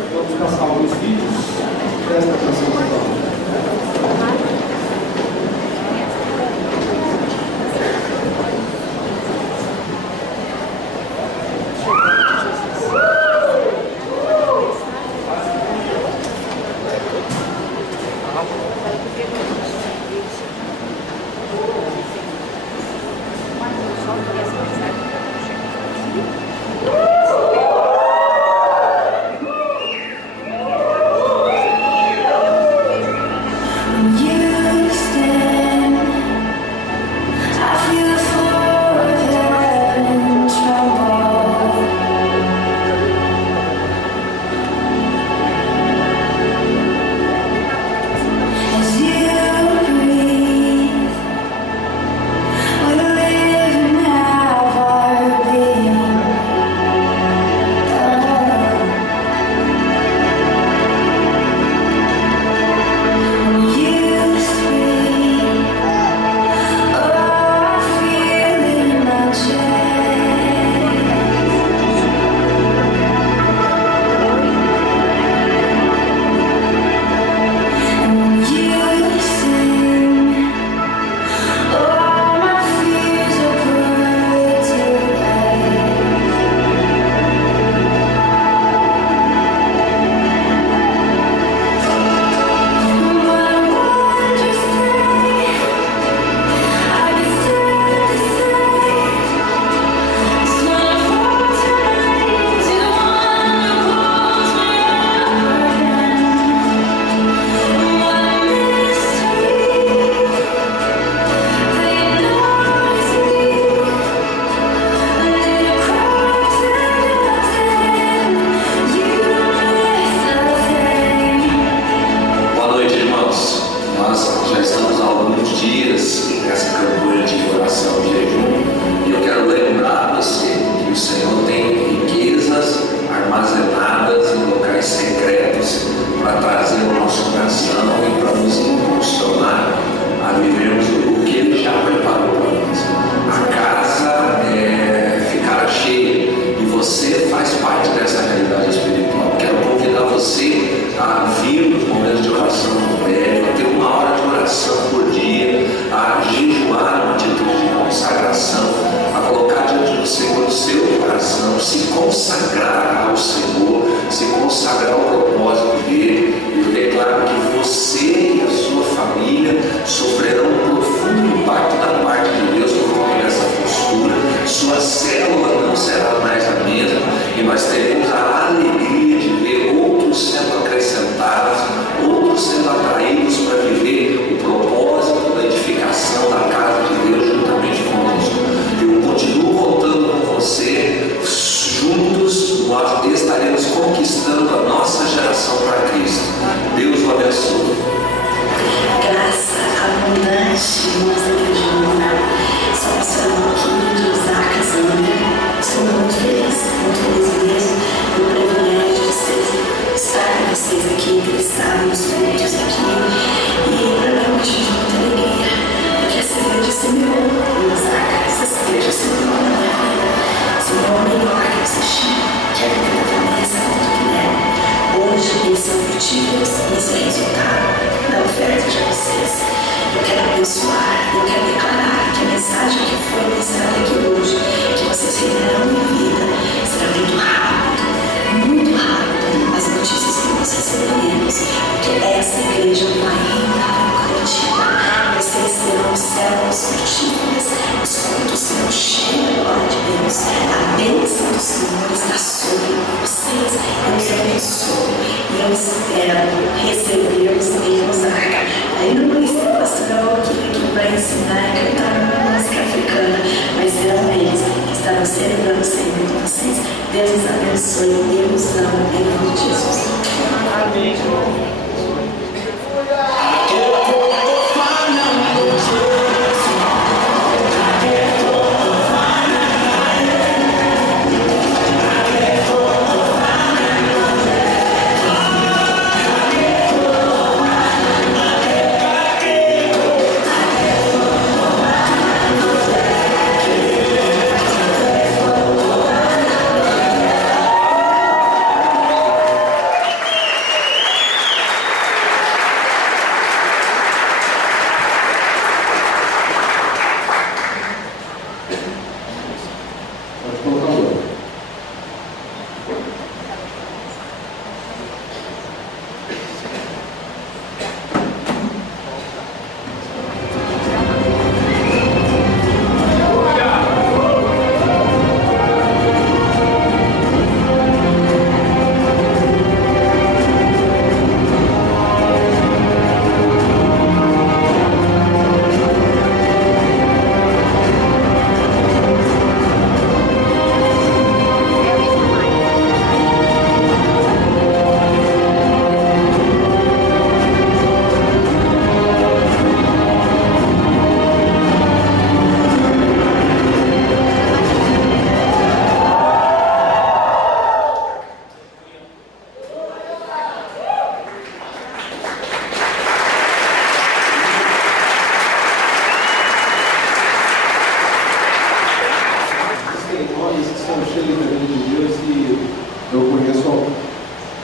vamos passar alguns vídeos desta canção total.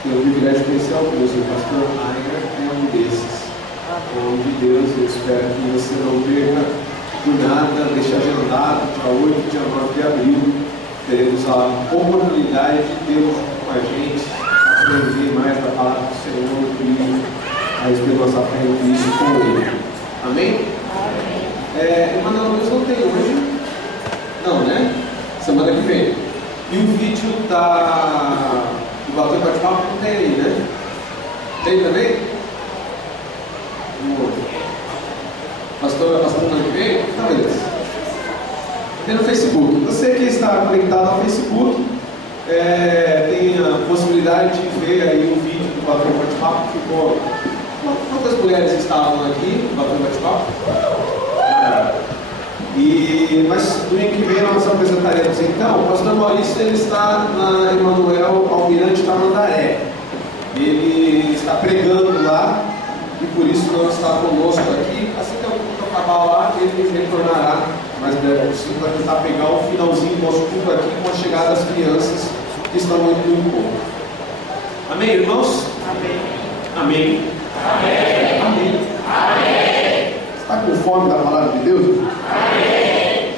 Tem um privilégio especial com Deus, o pastor Ayer é um desses. Onde Deus, eu espero que você não perca por nada, deixe agendado, dia 8 e dia 9 de abril, teremos a oportunidade de Deus com a gente, aprender mais da palavra do Senhor e a respeito da nossa fé em Cristo com Ele. Amém? Emanuel, Deus não tem hoje? Não, né? Semana que vem. E o vídeo do Batom e Bate-Papo não tem aí, né? Tem também? Pastor semana que vem? Tá, beleza. Tem no Facebook. Você que está conectado ao Facebook, tem a possibilidade de ver aí o vídeo do Batom e Bate-Papo. Ficou. Quantas mulheres estavam aqui no Batom e Bate-Papo? Mas domingo que vem nós apresentaremos então. O pastor Maurício ele está na Emanuel Almirante Tamandaré. Ele está pregando lá e por isso não está conosco aqui. Assim que eu acabar lá, ele retornará mais breve possível para tentar pegar o finalzinho do nosso culto aqui com a chegada das crianças que estão indo no encontro. Amém, irmãos? Amém. Amém. Amém. Amém. Amém. Está com fome da palavra de Deus? Amém.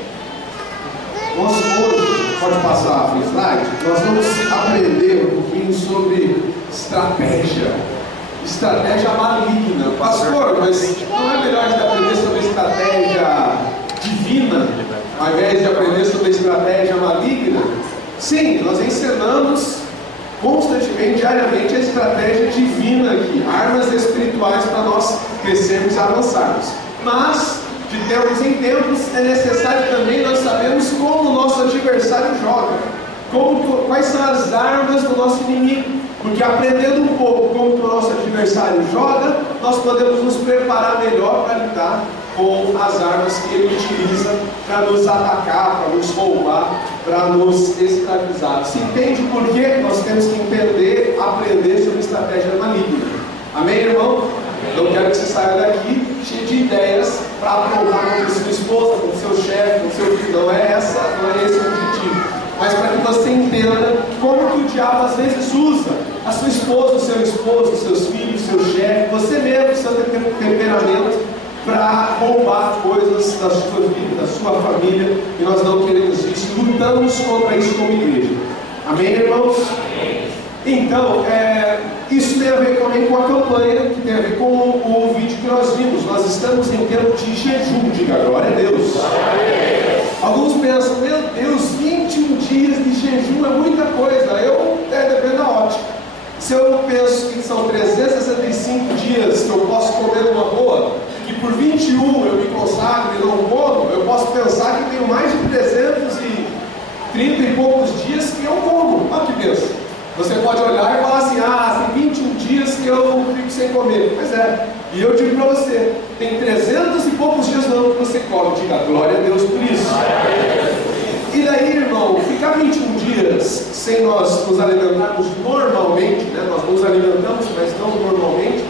Nós hoje, pode passar o slide, nós vamos aprender um pouquinho sobre estratégia maligna. Pastor, mas não é melhor de aprender sobre estratégia divina ao invés de aprender sobre estratégia maligna? Sim, nós ensinamos constantemente, diariamente, a estratégia divina aqui, armas espirituais para nós crescermos e avançarmos. Mas, de tempos em tempos, é necessário também nós sabermos como o nosso adversário joga, quais são as armas do nosso inimigo. Porque aprendendo um pouco como o nosso adversário joga, nós podemos nos preparar melhor para lidar com as armas que ele utiliza para nos atacar, para nos roubar, para nos escravizar. Se entende por que nós temos que entender, aprender sobre estratégia maligna. Amém, irmão? Então quero que você saia daqui cheio de ideias para aprontar com sua esposa, com seu chefe, com seu filho. Não é esse o objetivo. Mas para que você entenda como que o diabo às vezes usa a sua esposa, o seu esposo, os seus filhos, o seu chefe, você mesmo, o seu temperamento, para roubar coisas da sua vida, da sua família, e nós não queremos isso, lutamos contra isso como igreja. Amém, irmãos? Amém. Então, isso tem a ver também com a campanha, que tem a ver com o vídeo que nós vimos. Nós estamos em tempo de jejum, diga glória a Deus. Amém. Alguns pensam, meu Deus, 21 dias de jejum é muita coisa. Depende da ótica. Se eu penso que são 365 dias que eu posso comer uma boa, que por 21 eu me consagro e não como, eu posso pensar que tenho mais de 330 e poucos dias que eu como. Olha que pensa. Você pode olhar e falar assim, tem 21 dias que eu fico sem comer. Pois é, e eu digo para você, tem 300 e poucos dias no ano que você come. Diga glória a Deus por isso. E daí, irmão, ficar 21 dias sem nós nos alimentarmos normalmente, né? Nós nos alimentamos, mas não normalmente,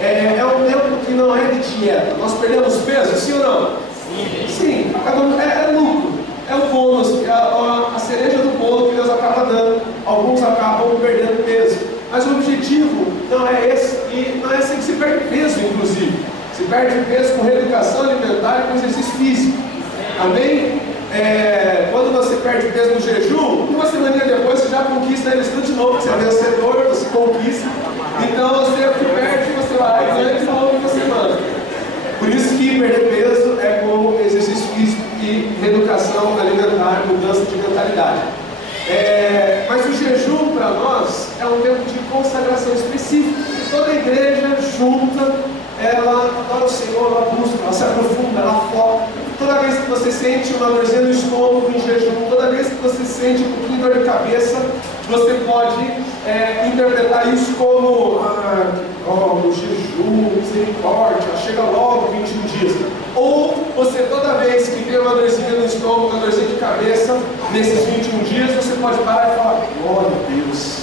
é um tempo que não é de dieta. Nós perdemos peso, sim ou não? Sim, é lucro, é o bônus, é a cereja do bolo que Deus acaba dando. Alguns acabam perdendo peso, mas o objetivo não é esse, e não é assim que se perde peso, inclusive. Se perde peso com reeducação alimentar e com exercício físico. Amém? Quando você perde peso no jejum, uma semana depois você já conquista eles tudo de novo. Você é vencedor, você conquista. Então você perde, você vai ganhar de novo uma semana. Por isso que perder peso é com exercício físico e reeducação alimentar, mudança de mentalidade. Mas o jejum para nós é um tempo de consagração específica. Toda igreja junta, ela adora o Senhor, ela busca, ela se aprofunda, ela foca. Toda vez que você sente uma dorzinha no estômago em jejum, toda vez que você sente um pouquinho de dor de cabeça, você pode interpretar isso como jejum, misericórdia, chega logo 21 dias. Ou você, toda vez que tem uma dorzinha no estômago, uma dorzinha de cabeça, nesses 21 dias, você pode parar e falar: glória a Deus.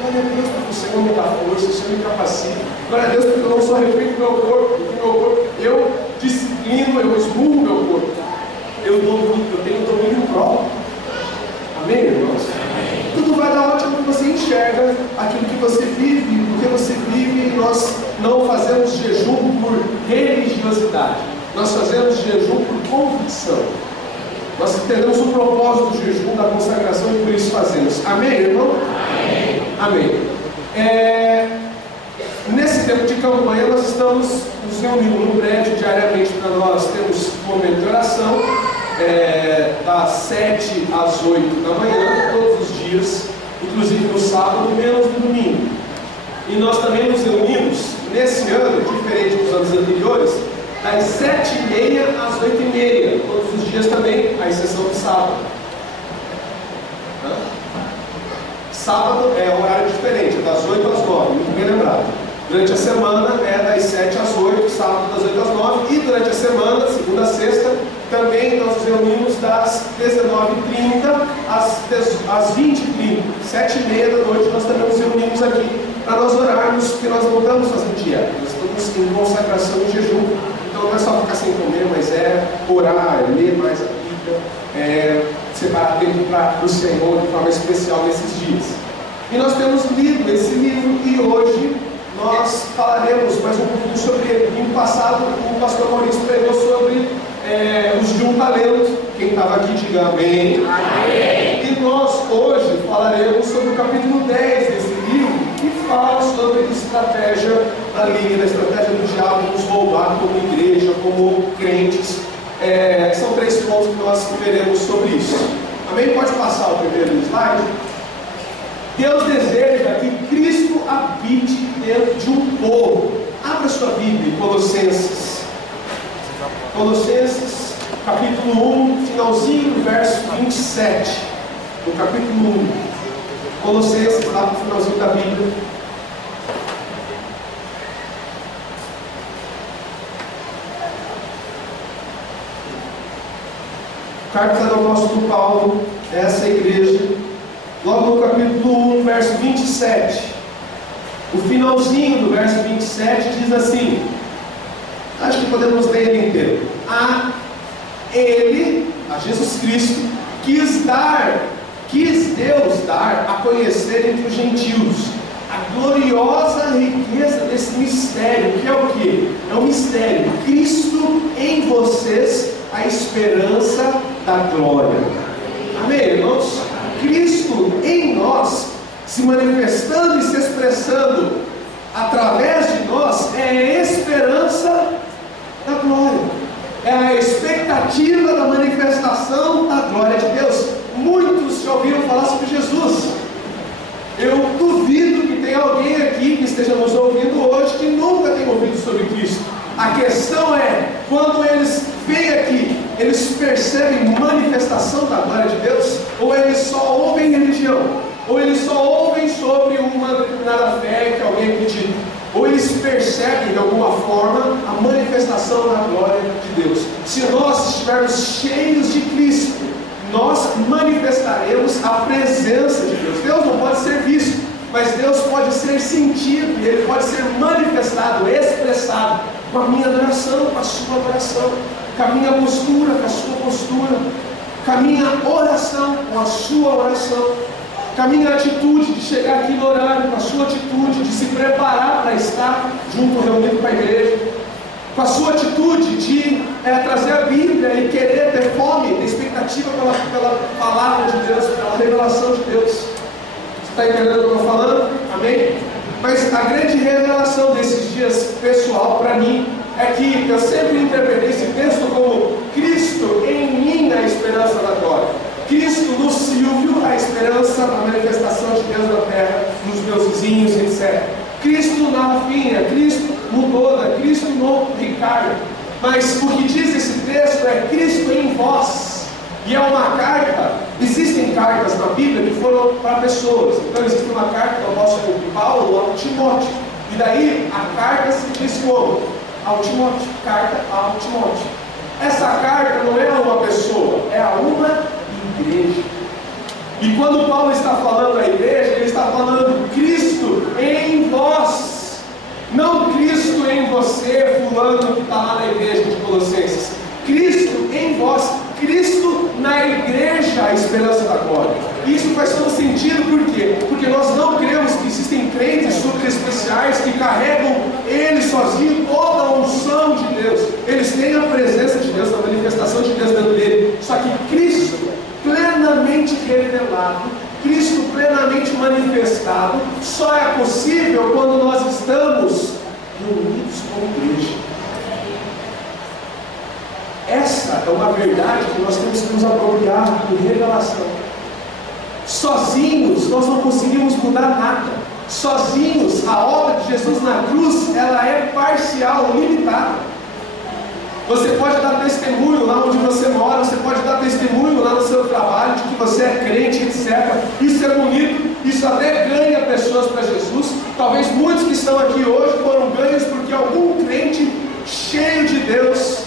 Glória a Deus porque o Senhor me dá força, o Senhor me capacita. Glória a Deus porque eu não sou refém do meu corpo, porque meu corpo, eu disciplino, eu esmurro meu corpo. Eu tenho domínio próprio. Amém, irmãos? Amém. Tudo vai dar é ótimo que você enxerga aquilo que você vive, porque você vive, e nós não fazemos jejum por religiosidade, nós fazemos jejum por convicção. Nós entendemos o propósito do jejum, da consagração, e por isso fazemos. Amém, irmão? Amém. Nesse tempo de campanha, nós estamos nos reunindo no prédio diariamente para nós termos um momento de oração, das 7 às 8 da manhã, todos os dias, inclusive no sábado, menos no domingo. E nós também nos reunimos, nesse ano, diferente dos anos anteriores, das 7h30 às 8h30, todos os dias também, à exceção do sábado. Sábado é horário diferente, das 8 às 9, muito bem lembrado. Durante a semana é das 7 às 8, sábado das 8 às 9, e durante a semana, segunda a sexta, também nós nos reunimos das 19h30 às 20h30, 7h30 da noite, nós também nos reunimos aqui para nós orarmos, porque nós não estamos fazendo dieta, nós estamos em consagração e jejum. Então não é só ficar sem comer, mas é orar, é ler mais a Bíblia, separar tempo para o Senhor de forma especial nesses dias. E nós temos lido esse livro, e hoje nós falaremos mais um pouquinho sobre ele. No passado, o pastor Maurício pregou sobre os de um talento. Quem estava aqui, diga amém. Amém. E nós hoje falaremos sobre o capítulo 10 desse livro, que fala sobre estratégia maligna, a estratégia do diabo nos roubar como igreja, como crentes. São 3 pontos que nós veremos sobre isso. Amém? Pode passar o primeiro slide. Deus deseja que Cristo habite dentro de um povo. Abra sua Bíblia, Colossenses. Colossenses, capítulo 1, finalzinho do verso 27. No capítulo 1. Colossenses, lá no finalzinho da Bíblia. Carta do apóstolo Paulo, essa igreja, logo no capítulo 1, verso 27, o finalzinho do verso 27 diz assim, acho que podemos ler ele inteiro: a Ele, a Jesus Cristo, quis Deus dar a conhecer entre os gentios a gloriosa riqueza desse mistério, que é o quê? É um mistério, Cristo em vocês, a esperança da glória. Amém, irmãos? Cristo em nós, se manifestando e se expressando através de nós, é a esperança da glória, é a expectativa da manifestação da glória de Deus. Muitos já ouviram falar sobre Jesus. Eu duvido que tenha alguém aqui que esteja nos ouvindo hoje que nunca tenha ouvido sobre Cristo. A questão é, quando eles vêm aqui, eles percebem manifestação da glória de Deus, ou eles só ouvem religião, ou eles só ouvem sobre uma determinada fé que alguém acredita, ou eles percebem de alguma forma a manifestação da glória de Deus. Se nós estivermos cheios de Cristo, nós manifestaremos a presença de Deus. Deus não pode ser visto, mas Deus pode ser sentido, e Ele pode ser manifestado, expressado, com a minha adoração, com a sua adoração, com a minha postura, com a sua postura, com a minha oração, com a sua oração, com a minha atitude de chegar aqui no horário, com a sua atitude de se preparar para estar junto, reunido com a igreja, com a sua atitude de trazer a Bíblia e querer ter fome, ter expectativa pela palavra de Deus, pela revelação de Deus. Você está entendendo o que eu estou falando? Amém? Mas a grande revelação desses dias, pessoal, para mim, é que eu sempre interpretei esse texto como Cristo em mim, a esperança da glória. Cristo no Silvio, a esperança da manifestação de Deus na terra, nos meus vizinhos, etc. Cristo na Rafinha, Cristo no Dona, Cristo no Ricardo. Mas o que diz esse texto é Cristo em vós. E é uma carta. Existem cartas na Bíblia que foram para pessoas. Então existe uma carta do apóstolo Paulo ao Timóteo. E daí a carta se diz como? Ao Timóteo. Carta ao Timóteo. Essa carta não é a uma pessoa, é a uma igreja. E quando Paulo está falando à igreja, ele está falando Cristo em vós, não Cristo em você, fulano que está lá na igreja de Colossenses. Cristo em vós, Cristo na igreja, a esperança da glória. E isso faz todo sentido, por quê? Porque nós não cremos que existem crentes super especiais que carregam eles sozinhos toda a unção de Deus. Eles têm a presença de Deus, a manifestação de Deus dentro dele. Só que Cristo plenamente revelado, Cristo plenamente manifestado, só é possível quando nós estamos reunidos como igreja. Essa é uma verdade que nós temos que nos apropriar em revelação. Sozinhos nós não conseguimos mudar nada. Sozinhos a obra de Jesus na cruz, ela é parcial, limitada. Você pode dar testemunho lá onde você mora, você pode dar testemunho lá no seu trabalho de que você é crente, etc. Isso é bonito, isso até ganha pessoas para Jesus. Talvez muitos que estão aqui hoje foram ganhos porque algum crente cheio de Deus,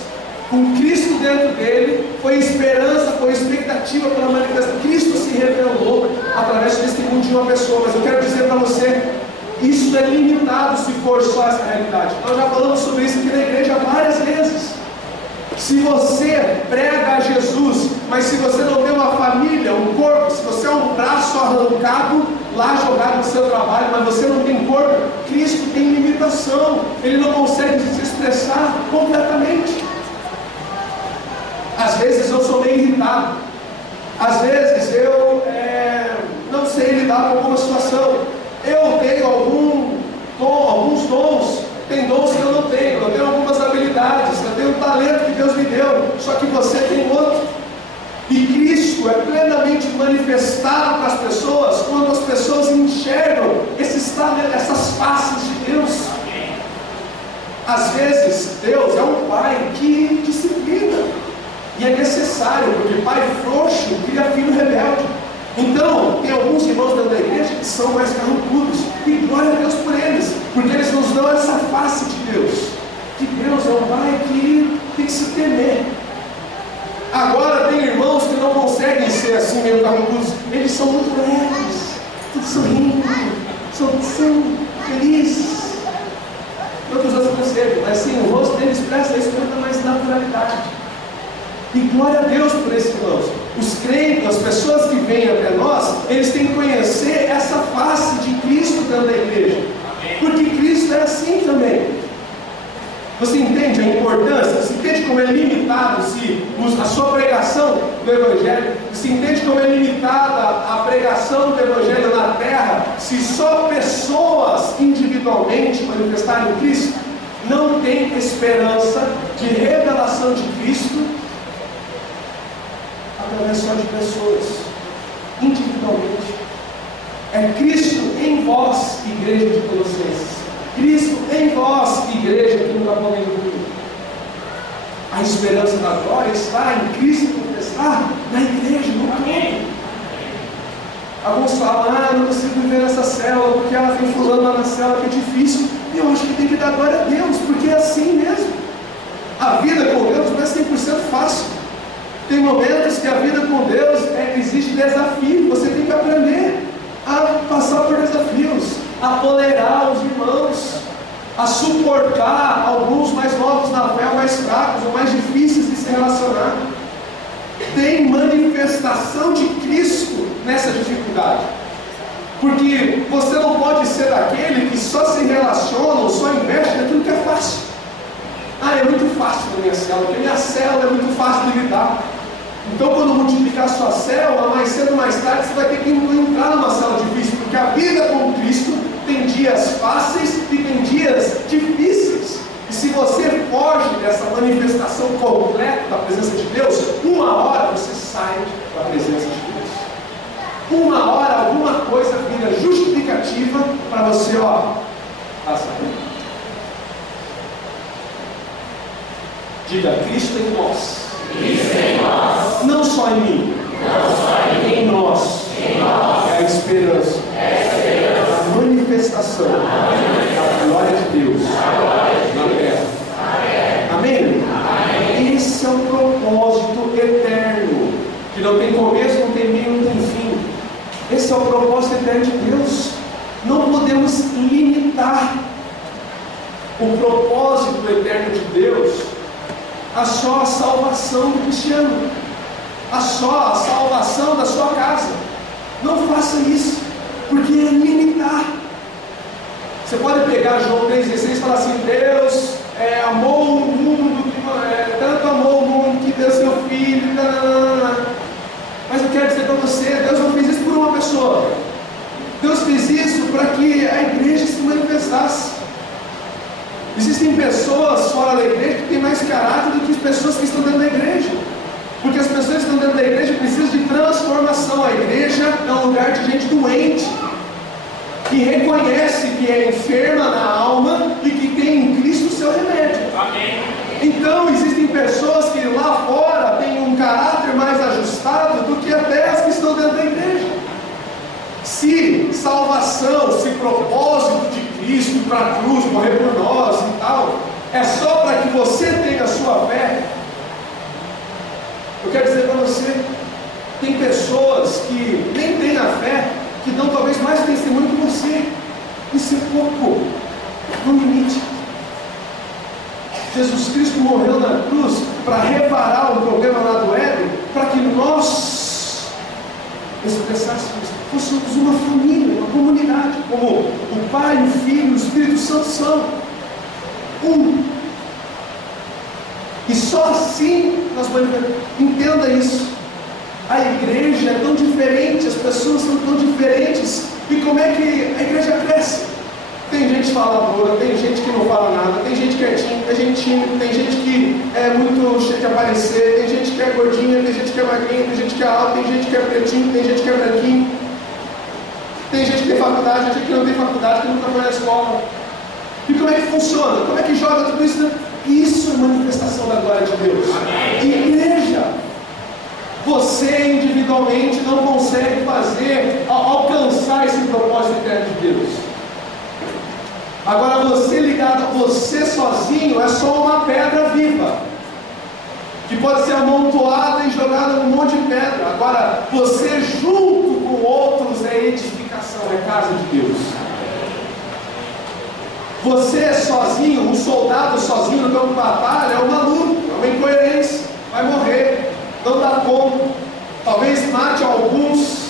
com Cristo dentro dele, foi esperança, foi expectativa pela manifestação. Cristo se revelou através do testemunho de uma pessoa. Mas eu quero dizer para você, isso é limitado se for só essa realidade. Nós já falamos sobre isso aqui na igreja várias vezes. Se você prega a Jesus, mas se você não tem uma família, um corpo, se você é um braço arrancado, lá jogado no seu trabalho, mas você não tem corpo, Cristo tem limitação, Ele não consegue se expressar completamente. Às vezes eu sou meio irritado, às vezes eu não sei lidar com alguma situação, eu tenho alguns dons, tem dons que eu não tenho, eu tenho algumas habilidades, eu tenho um talento que Deus me deu, só que você tem outro. E Cristo é plenamente manifestado para as pessoas quando as pessoas enxergam esses talentos, essas faces de Deus. Às vezes Deus é um pai que disciplina, e é necessário, porque pai frouxo cria filho rebelde. Então, tem alguns irmãos dentro da igreja que são mais carrancudos, e glória a Deus por eles, porque eles nos dão essa face de Deus, que Deus é um pai que tem que se temer. Agora tem irmãos que não conseguem ser assim meio carrancudos, eles são muito leves, tudo sorrindo, são felizes. Não que os outros não sejam, mas sim, o rosto deles presta isso com mais naturalidade. E glória a Deus por esses irmãos. Os crentes, as pessoas que vêm até nós, eles têm que conhecer essa face de Cristo dentro da igreja. Porque Cristo é assim também. Você entende a importância? Você entende como é limitado a sua pregação do Evangelho? Você entende como é limitada a pregação do Evangelho na terra se só pessoas individualmente manifestarem Cristo? Não tem esperança de revelação de Cristo através só de pessoas, individualmente. É Cristo em vós, igreja de Colossenses. Cristo em vós, igreja aqui no Capão do Rio. A esperança da glória está em Cristo manifestar na igreja, no todo. Alguns falam, não consigo viver nessa célula, porque tem fulano lá na célula que é difícil. E eu acho que tem que dar glória a Deus, porque é assim mesmo. A vida com Deus não é 100% fácil. Tem momentos que a vida com Deus existe desafio, você tem que aprender a passar por desafios, a tolerar os irmãos, a suportar alguns mais novos na fé, mais fracos ou mais difíceis de se relacionar. Tem manifestação de Cristo nessa dificuldade, porque você não pode ser aquele que só se relaciona ou só investe naquilo que é fácil. É muito fácil na minha célula, porque minha célula é muito fácil de lidar. Então, quando multiplicar sua célula, mais cedo ou mais tarde, você vai ter que entrar numa célula difícil, porque a vida com Cristo tem dias fáceis e tem dias difíceis. E se você foge dessa manifestação completa da presença de Deus, uma hora você sai da presença de Deus. Uma hora alguma coisa vira justificativa para você, passar. Diga, Cristo em nós. Não só em mim, em nós. É a esperança, a manifestação da glória de Deus na terra. Amém? Esse é o propósito eterno, que não tem começo, não tem meio, não tem fim. Esse é o propósito eterno de Deus. Não podemos limitar o propósito eterno de Deus a só a salvação do cristiano, a só a salvação da sua casa. Não faça isso, porque é limitar. Você pode pegar João 3,16 e falar assim: Deus amou o mundo, tanto amou o mundo que deu seu filho. Mas eu quero dizer para você, Deus não fez isso por uma pessoa. Deus fez isso para que a igreja se manifestasse. Existem pessoas fora da igreja que têm mais caráter do que as pessoas que estão dentro da igreja. Porque as pessoas que estão dentro da igreja precisam de transformação. A igreja é um lugar de gente doente, que reconhece que é enferma na alma e que tem em Cristo o seu remédio. Amém. Então existem pessoas que lá fora têm um caráter mais ajustado do que até as que estão dentro da igreja. Se salvação, se propósito de Cristo para a cruz, morrer por nós e tal, é só para que você tenha a sua fé, eu quero dizer para você, tem pessoas que nem têm a fé, que dão talvez mais testemunho que você. Isso é pouco, no limite. Jesus Cristo morreu na cruz para reparar o problema lá do Éden, para que nós expressássemos, fôssemos uma família, uma comunidade, como o Pai, o Filho e o Espírito Santo são um. E só assim nós manifestamos. Entenda isso. A igreja é tão diferente, as pessoas são tão diferentes. E como é que a igreja cresce? Tem gente faladora, tem gente que não fala nada, tem gente quietinha, tem gente tímida, tem gente que é muito cheia de aparecer, tem gente que é gordinha, tem gente que é magrinha, tem gente que é alta, tem gente que é pretinho, tem gente que é branquinho, tem gente que tem faculdade, tem gente que não tem faculdade, que nunca foi na escola. E como é que funciona? Como é que joga tudo isso? Isso é manifestação da glória de Deus. Igreja, você individualmente não consegue alcançar esse propósito eterno de Deus. Agora você ligado a você sozinho é só uma pedra viva, que pode ser amontoada e jogada num monte de pedra. Agora você junto com outros é edificação, é casa de Deus. Você sozinho, um soldado sozinho no campo de batalha é um maluco, é uma incoerência, vai morrer, não dá conta, talvez mate alguns,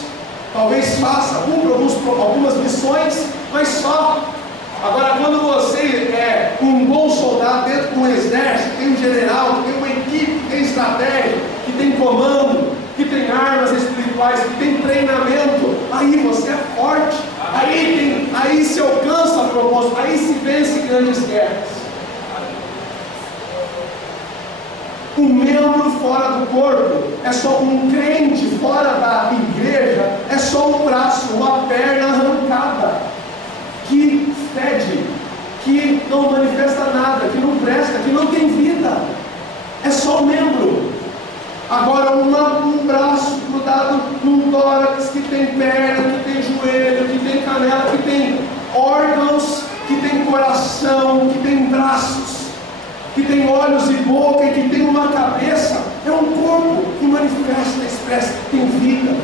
talvez cumpra algumas missões, mas só. Agora, quando você é um bom soldado dentro de um exército, tem um general, que tem uma equipe, que tem estratégia, que tem comando, que tem armas espirituais, que tem treinamento, aí você é forte, aí se alcança a propósito, aí se vence grandes guerras. Um membro fora do corpo é só um crente fora da igreja, é só um braço, uma perna arrancada, que fede, que não manifesta nada, que não presta, que não tem vida, é só um membro. Agora um braço grudado num tórax, que tem perna, que tem joelho, que tem canela, que tem órgãos, que tem coração, que tem braços, que tem olhos e boca e que tem uma cabeça, é um corpo que manifesta, expressa, que tem vida.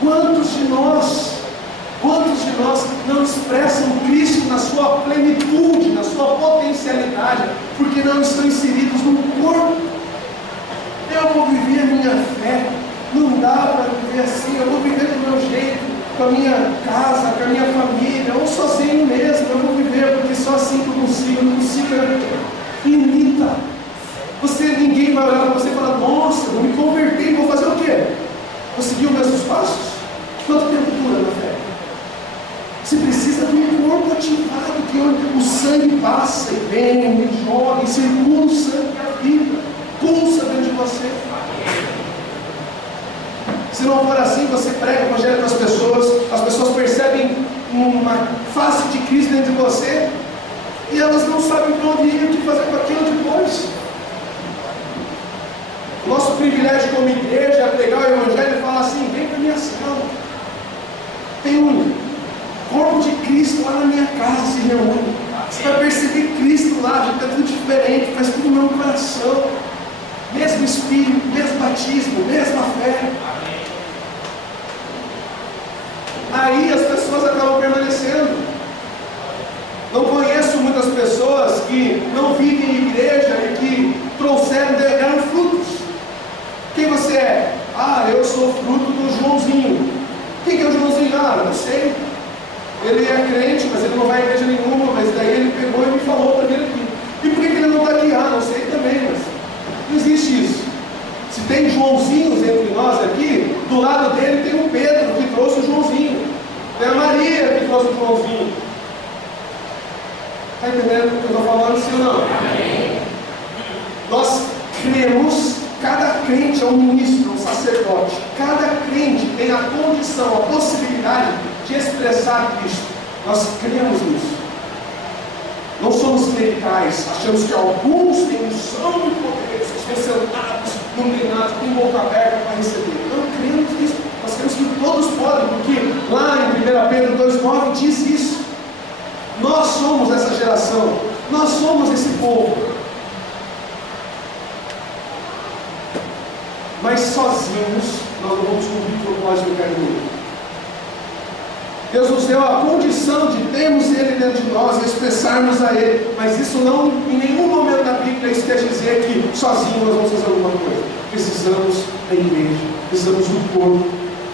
Quantos de nós não expressam Cristo na sua plenitude, na sua potencialidade, porque não estão inseridos no corpo? Eu vou viver a minha fé, não dá para viver assim, eu vou viver do meu jeito, com a minha casa, com a minha família, ou sozinho mesmo, eu vou viver, porque só assim que eu não consigo, imita. Ninguém vai olhar para você e falar: nossa, eu vou me converter, vou fazer o quê? Vou seguir os mesmos passos? Quanto tempo dura na fé? Você precisa de um corpo ativado, que o sangue passa e vem, e joga, e circula o sangue, a vida pulsa dentro de você. Se não for assim, você prega o evangelho para as pessoas percebem uma face de Cristo dentro de você, e elas não sabem para onde ir, o que fazer com aquilo depois. Nosso privilégio como igreja é pregar o evangelho e falar assim: vem para a minha célula, tem um corpo de Cristo lá na minha casa, se reúne. Você vai perceber Cristo lá, já está tudo diferente, faz tudo no meu coração, mesmo Espírito, mesmo batismo, mesma fé. Aí as pessoas acabam permanecendo. Não conheço muitas pessoas que não vivem em igreja e que deram frutos. Quem você é? Eu sou fruto Ele é crente, mas ele não vai à igreja nenhuma, mas daí ele pegou e me falou para vir aqui. E por que ele não está aqui? Ah, não sei também, mas não existe isso. Se tem Joãozinhos entre nós aqui, do lado dele tem o Pedro, que trouxe o Joãozinho. Tem a Maria, que trouxe o Joãozinho. Está entendendo o que eu estou falando, sim ou não? Amém. Nós cremos, cada crente é um ministro, um sacerdote. Cada crente tem a condição, a possibilidade de expressar Cristo. Nós cremos nisso. Não somos clericais, achamos que alguns têm unção e poder, estão sentados, não tem nada, tem boca aberta para receber. Não cremos nisso. Nós cremos que todos podem, porque lá em 1 Pedro 2,9 diz isso. Nós somos essa geração, nós somos esse povo. Mas sozinhos nós não vamos cumprir o propósito do caminho. Deus nos deu a condição de termos Ele dentro de nós e expressarmos a Ele, mas isso não, em nenhum momento da Bíblia, isso quer dizer que sozinhos nós vamos fazer alguma coisa. Precisamos da igreja, precisamos do corpo,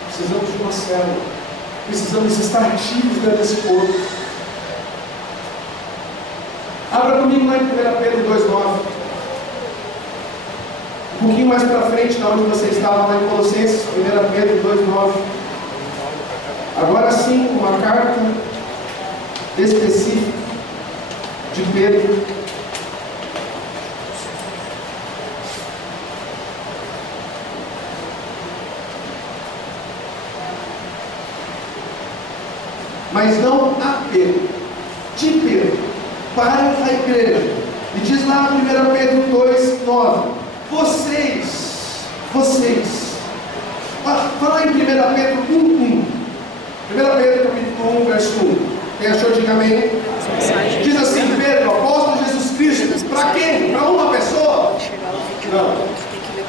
precisamos de uma célula, precisamos estar ativos dentro desse corpo. Abra comigo lá em 1 Pedro 2,9. Um pouquinho mais para frente, da onde você estava, lá em Colossenses, 1 Pedro 2,9. Agora sim, uma carta específica de Pedro. Mas não a Pedro, de Pedro, para a igreja. E diz lá em 1 Pedro 2,9: Vocês, fala em 1 Pedro 1,1. 1 Pedro capítulo 1, verso 1. Quem achou, diga amém. Diz assim: Pedro, apóstolo de Jesus Cristo. Para quem? Para uma pessoa? Não.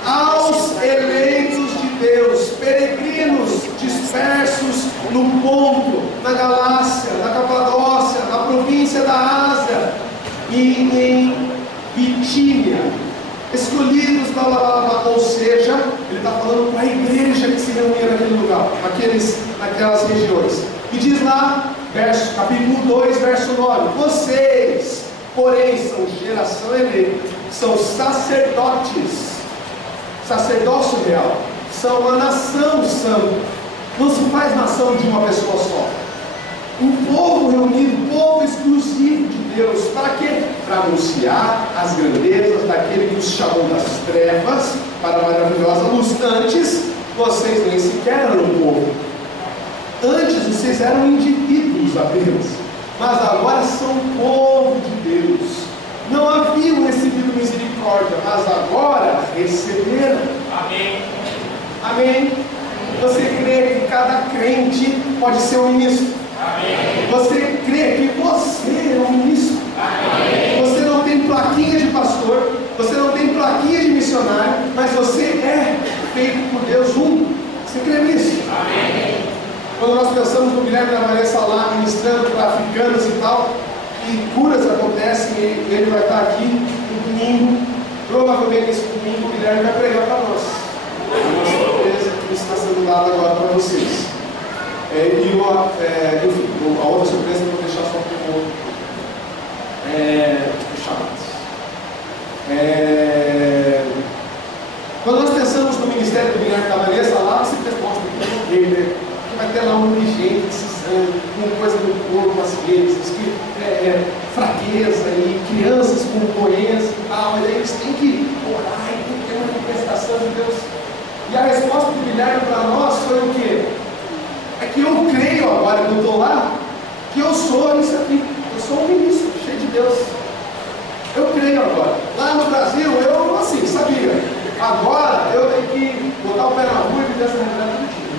Aos eleitos de Deus, peregrinos dispersos no Ponto, na Galácia, na Capadócia, na província da Ásia e em Bitínia, escolhidos, ou seja, ele está falando com a igreja que se reunia naquele lugar, naquelas regiões. E diz lá, capítulo 2, verso 9: Vocês, porém, são geração eleita, são sacerdotes, sacerdócio real, são uma nação santa. Não se faz nação de uma pessoa só. Um povo reunido, um povo exclusivo de Deus. Para quê? Para anunciar as grandezas daquele que os chamou das trevas para a maravilhosa luz. Antes, vocês nem sequer eram um povo. Antes, vocês eram indivíduos apenas. Mas agora são povo de Deus. Não haviam recebido misericórdia, mas agora receberam. Amém. Amém. Você crê que cada crente pode ser um ministro? Amém. Você crê que você é um ministro? Amém. Você não tem plaquinha de pastor, você não tem plaquinha de missionário, mas você é feito por Deus um. Você crê nisso? Amém. Quando nós pensamos no Guilherme da Vanessa lá ministrando para africanos e tal, e curas acontecem, ele vai estar aqui no domingo. Provavelmente esse domingo o Guilherme vai pregar para nós. Uma surpresa que está sendo dada agora para vocês. Enfim, a outra surpresa eu vou deixar só para o Quando nós pensamos no ministério do Guilherme da Vanessa, lá você mostra que ele vai ter lá um monte de gente precisando, com coisa do corpo, às vezes, fraqueza e crianças com doença e tal, mas eles têm que orar e tem que ter uma manifestação de Deus. E a resposta do Guilherme para nós foi o quê? É que eu creio agora que eu estou lá, que eu sou isso aqui, eu sou um ministro cheio de Deus. Eu creio agora. Lá no Brasil, eu assim, sabia. Agora eu tenho que botar o pé na rua e viver essa realidade do dia.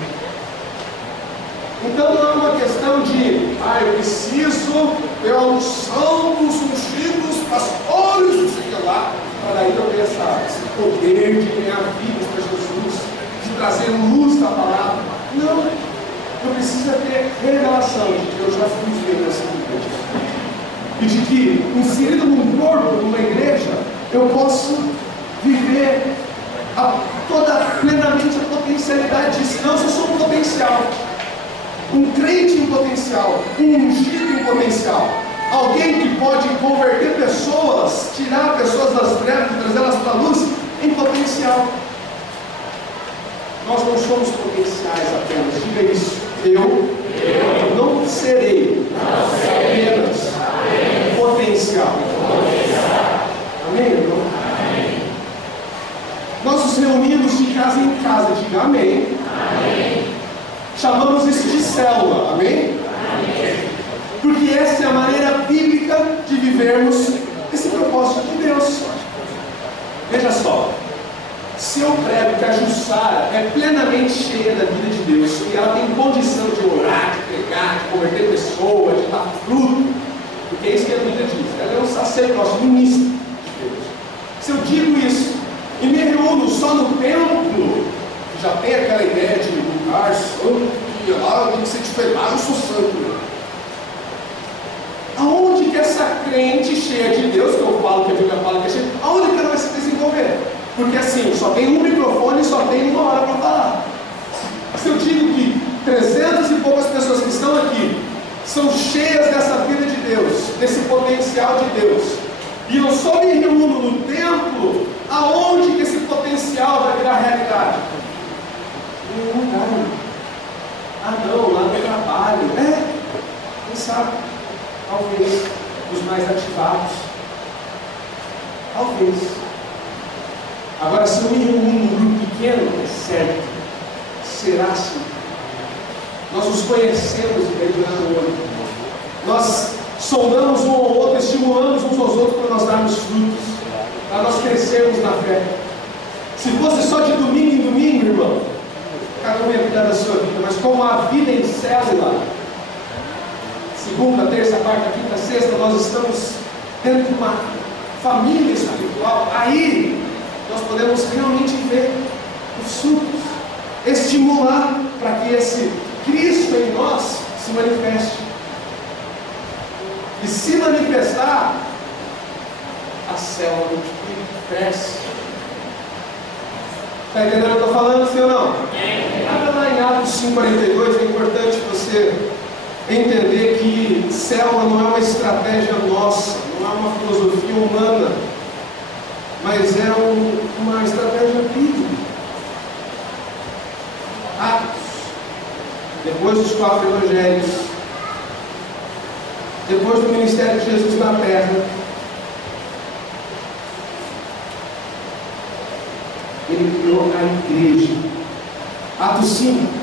Então não é uma questão de, eu preciso ter a unção dos ungidos pastores, não sei o que lá, para daí eu ter esse poder de ganhar vidas para Jesus, de trazer luz da palavra. Não, eu preciso ter revelação de que eu já fui feito essa igreja. E de que, inserido num corpo, numa igreja, eu posso viver plenamente a potencialidade disso. Não, eu sou um potencial. Um crente em potencial, um potencial. Alguém que pode converter pessoas, tirar pessoas das trevas e trazê-las para a luz, em potencial. Nós não somos potenciais apenas, diga isso. Eu não serei apenas potencial. Amém, irmão? Amém. Nós nos reunimos de casa em casa, diga amém. Amém. Chamamos isso de célula, amém? Amém. Porque essa é a maneira bíblica de vivermos esse propósito de Deus. Veja só, se eu prego que a Jussara é plenamente cheia da vida de Deus e ela tem condição de orar, de pregar, de converter pessoas, de dar fruto, porque é isso que a Bíblia diz, ela é um sacerdote, ministro de Deus. Se eu digo isso e me reúno só no templo, já tem aquela ideia de lugar santo, e lá tem que ser diferente, eu sou santo. Aonde que essa crente cheia de Deus, que eu falo que a Bíblia fala que é cheia, aonde que ela vai se desenvolver? Porque assim, só tem um microfone e só tem uma hora para falar. Se eu digo que 300 e poucas pessoas que estão aqui são cheias dessa vida de Deus, desse potencial de Deus, e eu só me reúno no templo, aonde que esse potencial vai virar realidade? Em nenhum lugar. Ah não, lá no trabalho. Quem sabe? Talvez os mais ativados. Talvez. Agora, se eu me reúno num grupo pequeno, é certo, será assim. Nós nos conhecemos e beijando o olho. Nós sondamos um ao outro, estimulamos uns aos outros para nós darmos frutos, para nós crescermos na fé. Se fosse só de domingo em domingo, irmão, cada um ia cuidar da sua vida, mas como a vida em célula, segunda, terça, quarta, quinta, sexta, nós estamos dentro de uma família espiritual, aí nós podemos realmente ver os frutos, estimular para que esse Cristo em nós se manifeste. E se manifestar, a célula multiplica, cresce. Está entendendo o que eu estou falando, sim ou não? Abra lá em Atos 5,42, é importante você entender que célula não é uma estratégia nossa, não é uma filosofia humana, mas é uma estratégia bíblica. Atos, depois dos 4 evangelhos, depois do ministério de Jesus na terra, ele criou a igreja. Atos 5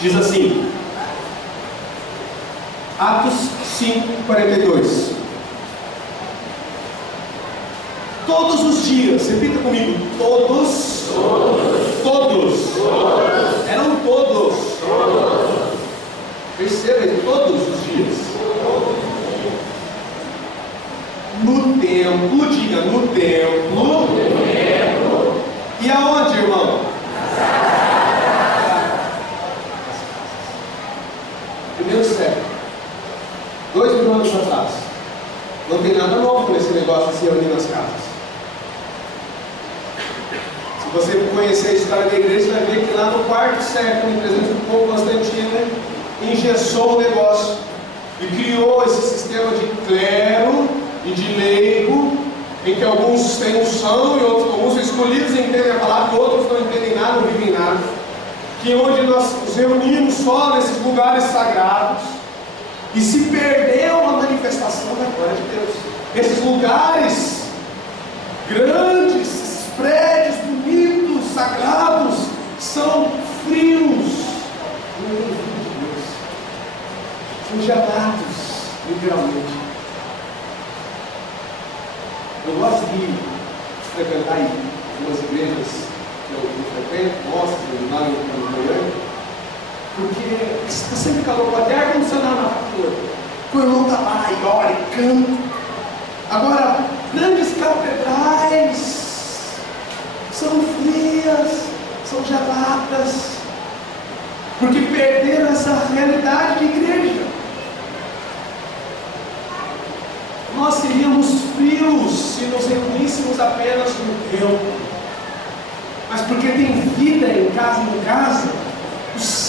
diz assim, Atos 5:42. Todos os dias, repita comigo, todos. Eram todos. Perceba, todos os dias. No templo, diga no templo. E aonde, irmão? Primeiro século, 2000 anos atrás. Não tem nada novo nesse negócio de se reunir nas casas. Se você conhecer a história da igreja, você vai ver que lá no 4º século, em 300 e pouco, Constantino engessou o negócio e criou esse sistema de clero e de leigo, em que alguns têm unção e outros, alguns escolhidos entendem a palavra, e outros não entendem nada, não vivem nada. Que onde nós nos reunimos só nesses lugares sagrados, e se perdeu a manifestação da glória de Deus. Esses lugares grandes, esses prédios bonitos, sagrados, são frios no meio de Deus, são gelados, literalmente. Eu gosto de frequentar algumas igrejas que eu frequento, mostro lá no Goiânia, porque está sempre calor, pode até ar-condicionado na fatura. O irmão está lá e ora e canta. Agora, grandes catedrais são frias, são geladas, porque perderam essa realidade de igreja. Nós seríamos frios se nos reuníssemos apenas no templo, mas porque tem vida em casa,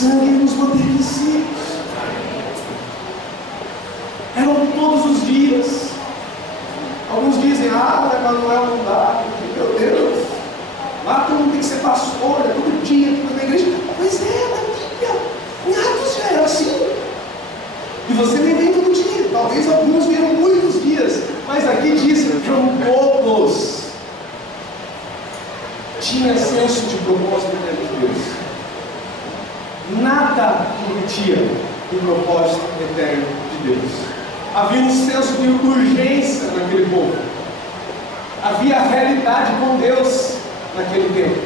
sangue nos manteve secos. Eram todos os dias. Alguns dizem, mas Manuel não dá, meu Deus, lá todo mundo tem que ser pastor, é todo dia, tudo na igreja. Pois é, na Bíblia, em Atos já era assim. E você nem vem todo dia, talvez alguns viram muitos dias, mas aqui diz que eram poucos. Tinha senso de propósito dentro de Deus. Nada impedia o propósito eterno de Deus. Havia um senso de urgência naquele povo. Havia a realidade com Deus naquele tempo.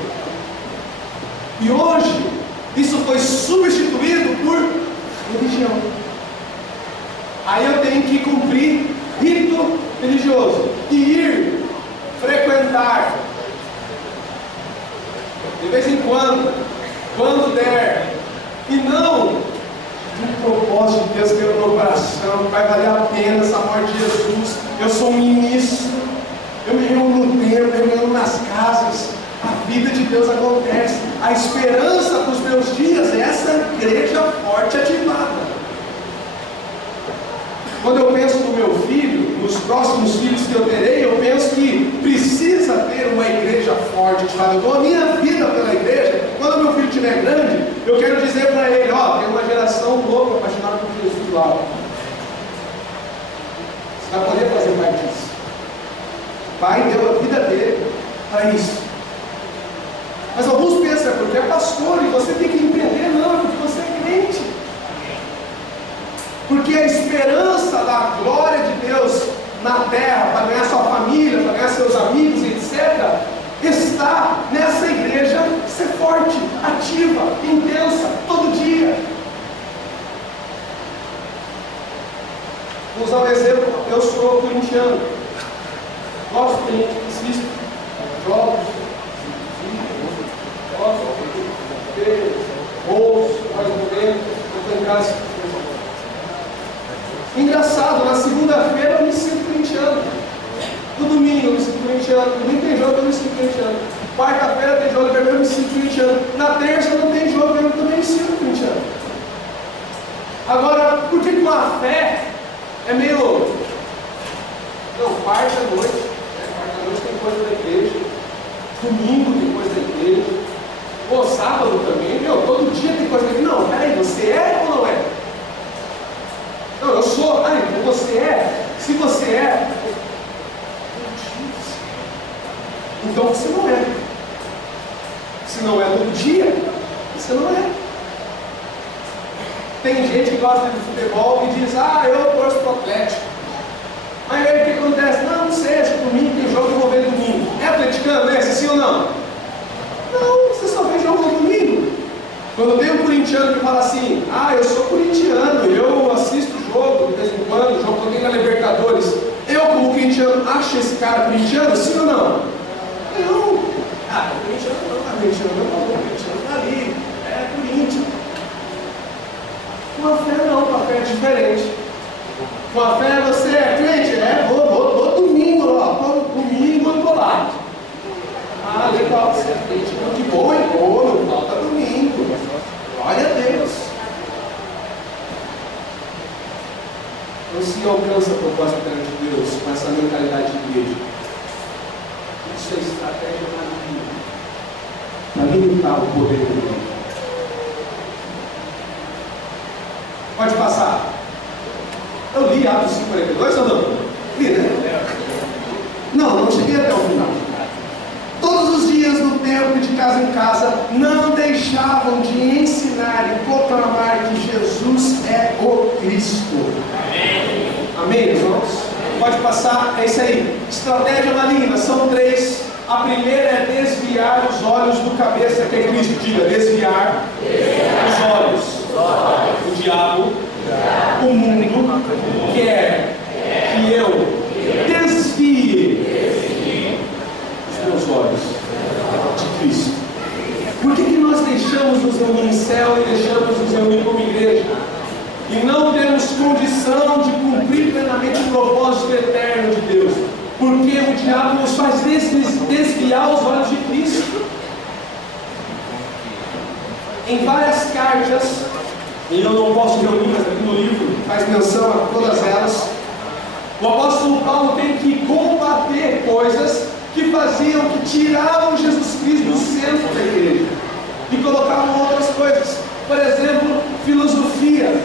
E hoje, isso foi substituído por religião. Aí eu tenho que cumprir rito religioso. E ir, frequentar. De vez em quando der. E não um propósito de Deus que é no meu coração, vai valer a pena essa morte de Jesus. Eu sou um ministro, eu me reúno no templo, eu me reúno nas casas. A vida de Deus acontece. A esperança para os meus dias é essa igreja forte ativada. Quando eu penso no meu filho, nos próximos filhos que eu terei, eu penso que precisa ter uma igreja forte ativada. Eu dou a minha vida pela igreja. Quando meu filho estiver grande, eu quero dizer para ele, tem uma geração louca, apaixonada por Jesus lá. Você vai poder fazer parte disso. O pai deu a vida dele para isso. Mas alguns pensam, porque é pastor e você tem que empreender. Não, porque você é crente. Porque a esperança da glória de Deus na terra, para ganhar sua família, para ganhar seus amigos, etc., está nessa igreja ser forte, ativa, intensa, todo dia. Vou usar um exemplo. Eu sou corintiano. Gosto de assisto jogos, ouço, mais ou menos, estou em casa. Engraçado, na segunda-feira eu me sinto corintiano. No domingo eu me sinto corintiano. No domingo tem jogo, eu me sinto corintiano. Quarta-feira tem jogo, eu me sinto corintiano. Na terça não tem jogo, eu também me sinto corintiano. Agora, por que uma fé é meio... Não, quarta-noite tem coisa da igreja. Domingo tem coisa da igreja. Sábado também, todo dia tem coisa da igreja. Não, peraí, você é ou não é? Não, eu sou. Então você é. Se você é, então você não é. Se não é todo dia, você não é. Tem gente que gosta de futebol e diz, eu torço pro Atlético. Mas aí o que acontece? Não sei, se domingo tem jogo, eu vou ver domingo. É atleticano esse, sim ou não? Não, você só vê jogo no domingo. Quando tem um corintiano que fala assim, eu sou corintiano, eu assisto jogo de vez em quando, jogo que eu tenho na Libertadores. Eu, como corintiano, acho esse cara corintiano, sim ou não? Não. Corintiano não, corintiano tá ali, é Corinthians. Com a fé não, com a fé é diferente. Com a fé você é crente? Vou domingo, domingo eu tô lá. Legal, você é crente, de boa em boa, não falta domingo. Glória a Deus. Não se alcança a proposta de Deus com essa mentalidade de igreja. Isso é estratégia maligna para limitar o poder de Deus. Pode passar. Eu li Atos 5:42 ou não? Li, né? Não cheguei até o final. Todos os dias no templo, de casa em casa, não deixavam de ensinar e proclamar que Jesus é o Cristo. Amém, irmãos? Pode passar, é isso aí. Estratégia maligna, são 3. A primeira é desviar os olhos do cabeça, que é Cristo. Diga, desviar os olhos. O diabo, o mundo quer que eu desvie os meus olhos de Cristo. Por que nós deixamos nos reunir em céu e deixamos nos reunir como igreja? E não temos condição de cumprir plenamente o propósito eterno de Deus? Porque o diabo nos faz desviar os olhos de Cristo. em várias cartas, e eu não posso reunir, mas aqui no livro faz menção a todas elas, o apóstolo Paulo tem que combater coisas que faziam, que tiravam Jesus Cristo do centro da igreja e colocavam outras coisas. Por exemplo, filosofia.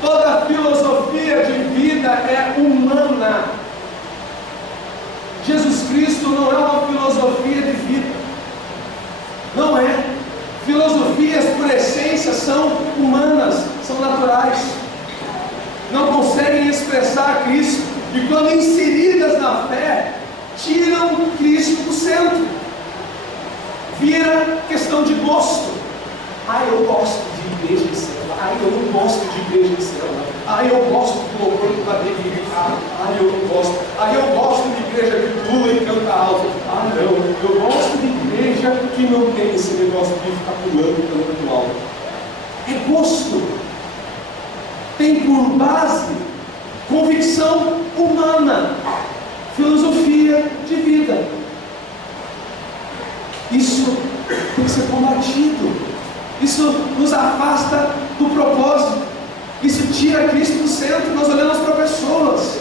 Toda filosofia de vida é humana. Jesus Cristo não é uma filosofia de vida. Não é. Filosofias, por essência, são humanas, são naturais. Não conseguem expressar Cristo. E quando inseridas na fé, tiram Cristo do centro. Vira questão de gosto. Eu gosto de igreja de célula. Eu não gosto de igreja de célula. Eu gosto do louvor do Padre Guitarra. Eu não gosto. Eu gosto de igreja que pula e canta alto. Não, eu gosto de igreja que não tem esse negócio de ficar pulando e cantando alto. É gosto. Tem por base convicção humana, filosofia de vida. Isso tem que ser combatido. Isso nos afasta do propósito. Isso tira Cristo do centro. Nós olhamos para pessoas.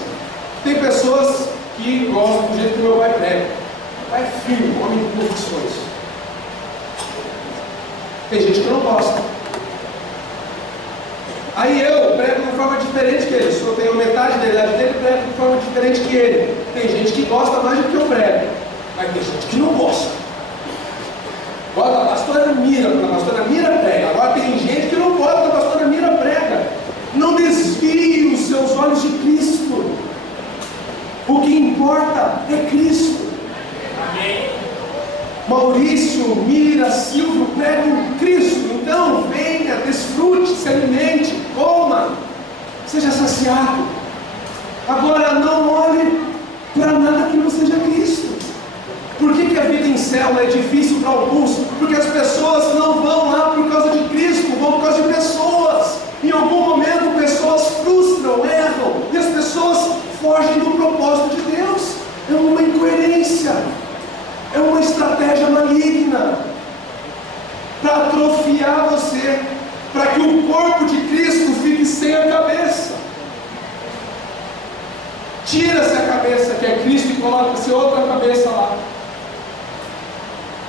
Tem pessoas que gostam do jeito que meu pai prega. Meu pai é firme, homem de convicções. Tem gente que não gosta. Aí eu prego de uma forma diferente que ele. Se eu tenho metade da idade dele, prego de forma diferente que ele. Tem gente que gosta mais do que eu prego, mas tem gente que não gosta. Agora a pastora Mira prega. Agora tem gente que não gosta da pastora Mira prega. Não desvie os seus olhos de Cristo. O que importa é Cristo. Amém. Maurício, Mira, Silvio pregam Cristo. Então venha, desfrute, se alimente, coma, seja saciado. Agora não olhe para nada que não seja Cristo. Por que a vida em célula é difícil para alguns? Porque as pessoas não vão lá por causa de Cristo, vão por causa de pessoas. Em algum momento pessoas frustram, erram, e as pessoas fogem do propósito de Deus. É uma incoerência, é uma estratégia maligna para atrofiar você, para que o corpo de Cristo fique sem a cabeça. Tira-se a cabeça que é Cristo e coloca-se outra cabeça lá.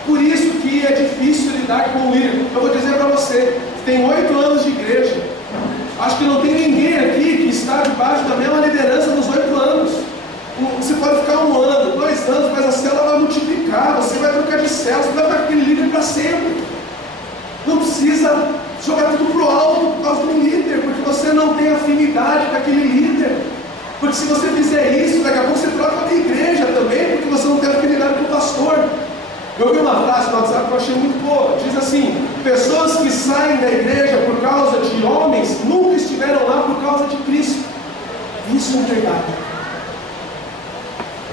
Por isso que é difícil lidar com o líder. Eu vou dizer para você, tem 8 anos de igreja. Acho que não tem ninguém aqui que está debaixo da mesma liderança nos 8 anos. Você pode ficar 1 ano, 2 anos, mas a célula vai multiplicar, você vai trocar de célula, você vai ficar com aquele líder para sempre. Não precisa jogar tudo para o alto por causa de um líder, porque você não tem afinidade com aquele líder. Porque se você fizer isso, daqui a pouco você troca de igreja também, porque você não tem afinidade com o pastor. Eu vi uma frase no WhatsApp que eu achei muito boa. Diz assim: pessoas que saem da igreja por causa de homens nunca estiveram lá por causa de Cristo. Isso é verdade.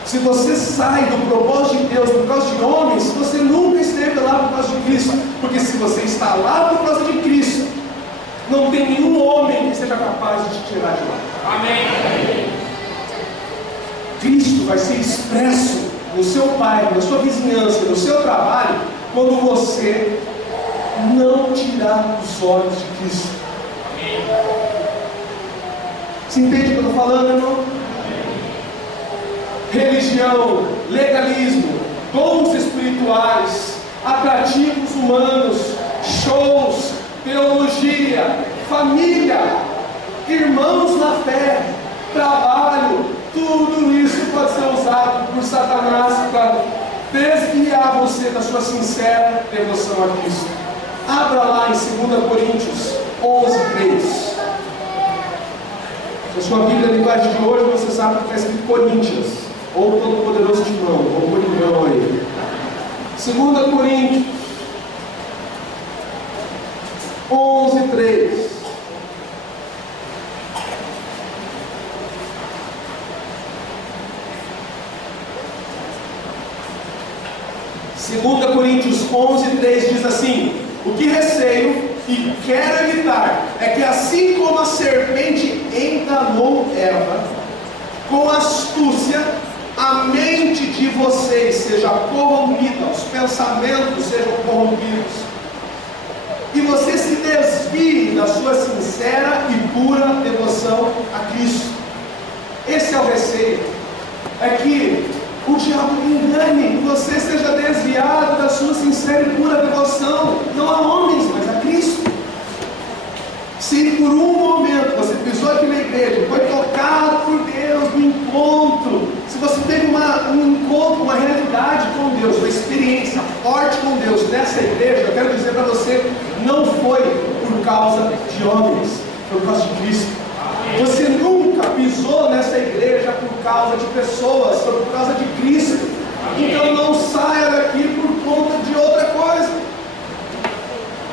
Se você sai do propósito de Deus por causa de homens, você nunca esteve lá por causa de Cristo. Porque se você está lá por causa de Cristo, não tem nenhum homem que seja capaz de te tirar de lá. Amém. Cristo vai ser expresso no seu bairro, na sua vizinhança, no seu trabalho, quando você não tirar os olhos de Cristo. Você entende o que eu estou falando, irmão? Religião, legalismo, dons espirituais, atrativos humanos, shows, teologia, família, irmãos na fé, trabalho, tudo isso pode ser usado por Satanás para desviar você da sua sincera devoção a Cristo. Abra lá em 2 Coríntios 11:3. Se a sua Bíblia, a linguagem de hoje, você sabe que está escrito Coríntios, ou Todo-Poderoso de mão, ou Coringão aí. 2 Coríntios 11:3. Segunda Coríntios 11:3 diz assim: o que receio e quero evitar é que, assim como a serpente enganou Eva, com astúcia, a mente de vocês seja corrompida, os pensamentos sejam corrompidos. você se desvie da sua sincera e pura devoção a Cristo. Esse é o receio. É que o diabo engane, você seja desviado da sua sincera e pura devoção, não a homens, mas a Cristo. Se por um momento você pisou aqui na igreja, foi tocado por Deus no encontro, se você teve um encontro, uma realidade com Deus, uma experiência forte com Deus nessa igreja, eu quero dizer para você, não foi por causa de homens, foi por causa de Cristo. Você nunca pisou nessa igreja por causa de pessoas, foi por causa de Cristo. Então não saia daqui por conta de outra coisa.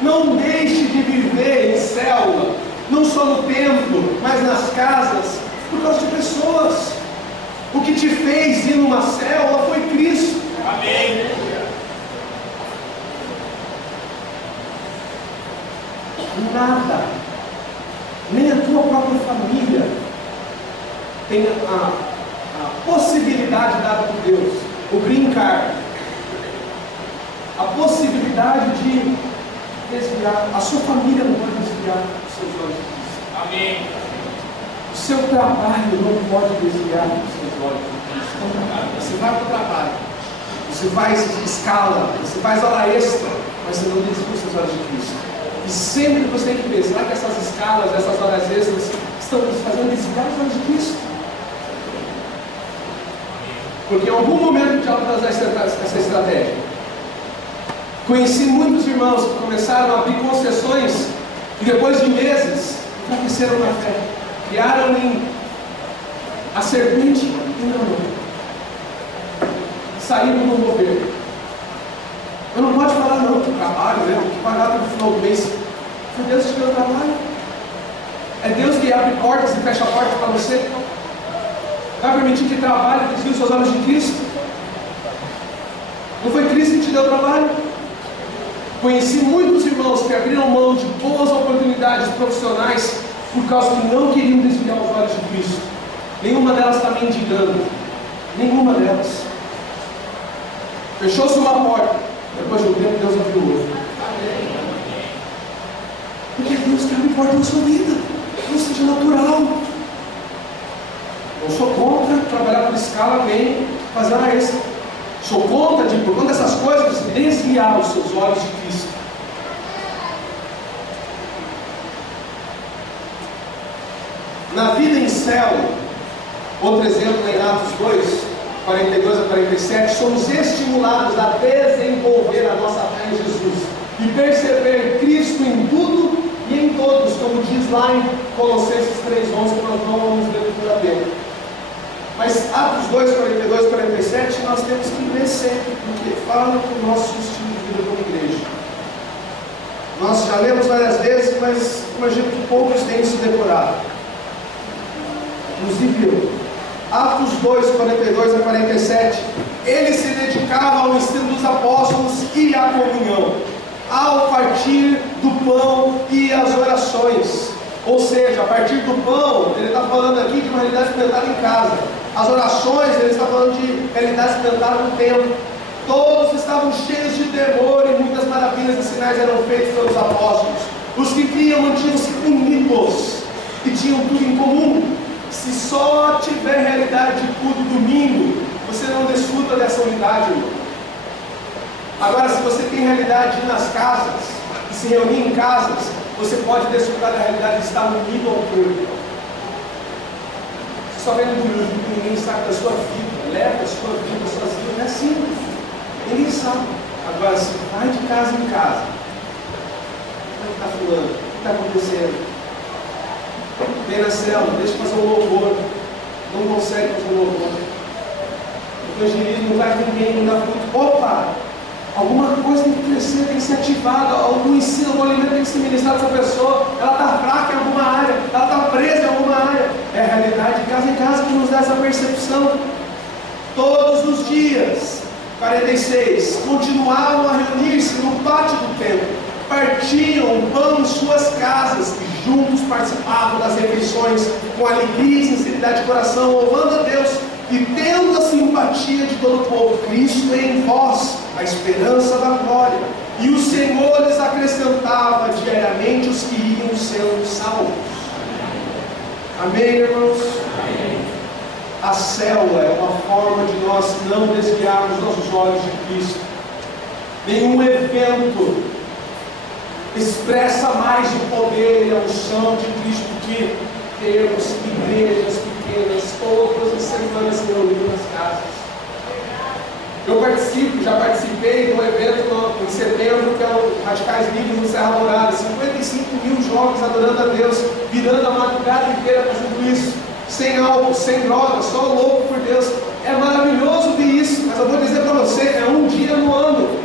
Não deixe de viver em célula, não só no templo, mas nas casas, por causa de pessoas. O que te fez ir numa célula foi Cristo. Amém. Nada, nem a tua própria família tem a possibilidade dada por Deus, o green card, a possibilidade de desviar. A sua família não pode desviar os seus olhos de Cristo. Amém. O seu trabalho não pode desviar os seus olhos de Cristo. Você vai para o trabalho, você faz escala, você faz hora extra, mas você não desvia os seus olhos de Cristo. E sempre você tem que ver, será que essas escalas, essas horas extras estão nos fazendo desviar os olhos de Cristo? Porque em algum momento o diabo vai usar essa estratégia. Conheci muitos irmãos que começaram a abrir concessões e depois de meses enfraqueceram na fé, criaram a serpente e não saíram do governo. Eu não pode falar não, que trabalho, né? Que pagar no final do mês. Foi Deus que te deu o trabalho. É Deus que abre portas e fecha portas para você. Vai permitir que trabalhe e desvie os seus olhos de Cristo? Não foi Cristo que te deu o trabalho? Conheci muitos irmãos que abriram mão de boas oportunidades profissionais por causa que não queriam desviar os olhos de Cristo. Nenhuma delas está mendigando. Nenhuma delas. Fechou-se uma porta. Depois de um tempo, Deus abriu o outro. Porque Deus quer abrir porta na sua vida. Não seja natural. Eu sou contra trabalhar por escala, bem, fazer hora extra. Sou contra, por conta dessas coisas, desviar os seus olhos de Cristo. Na vida em célula, outro exemplo em Atos 2, 42 a 47, somos estimulados a desenvolver a nossa fé em Jesus e perceber Cristo em tudo e em todos, como diz lá em Colossenses 3:11, que nós não vamos ler por tempo. Mas Atos 2, 42 e 47, nós temos que ler sempre, porque fala do nosso estilo de vida como igreja. Nós já lemos várias vezes, mas imagino que poucos têm isso decorado. Inclusive eu. Atos 2, 42 a 47, ele se dedicava ao ensino dos apóstolos e à comunhão, ao partir do pão e às orações. Ou seja, a partir do pão, ele está falando aqui de uma realidade experimentada em casa. As orações, ele está falando de realidade experimentada no templo. Todos estavam cheios de temor e muitas maravilhas e sinais eram feitos pelos apóstolos. Os que criam mantinham-se unidos e tinham tudo em comum. Se só tiver realidade de culto domingo, você não desfruta dessa unidade, irmão. Agora, se você tem realidade de ir nas casas, e se reunir em casas, você pode desfrutar da realidade de estar unido ao corpo. Você só vem no domingo, ninguém sabe da sua vida, leva a sua vida sozinho, é simples. Ninguém sabe. Agora, se vai de casa em casa, como é que está fulano? O que está acontecendo? Vem na célula, deixa fazer um louvor. Não consegue fazer um louvor. O evangelismo não vai ninguém, não dá fruto. Opa! Alguma coisa tem que crescer, tem que ser ativada. Algum ensino, algum alimento tem que ser ministrado a essa pessoa. Ela está fraca em alguma área, ela está presa em alguma área. É a realidade de casa em casa que nos dá essa percepção. Todos os dias, 46, continuavam a reunir-se no pátio do templo. Partiam o pão em suas casas e juntos participavam das refeições com alegria e sinceridade de coração, louvando a Deus e tendo a simpatia de todo o povo. Cristo é em vós, a esperança da glória. e o Senhor lhes acrescentava diariamente os que iam sendo salvos. Amém, irmãos? Amém. A célula é uma forma de nós não desviarmos nossos olhos de Cristo. Nenhum evento expressa mais o poder e a unção de Cristo que termos igrejas pequenas todas as semanas reunidas nas casas. Eu já participei de um evento em setembro, que é o Radicais Livres no Serra Dourada, 55 mil jovens adorando a Deus, virando a madrugada inteira fazendo isso, sem álcool, sem droga, só louco por Deus. É maravilhoso ver isso, mas eu vou dizer para você, é um dia no ano.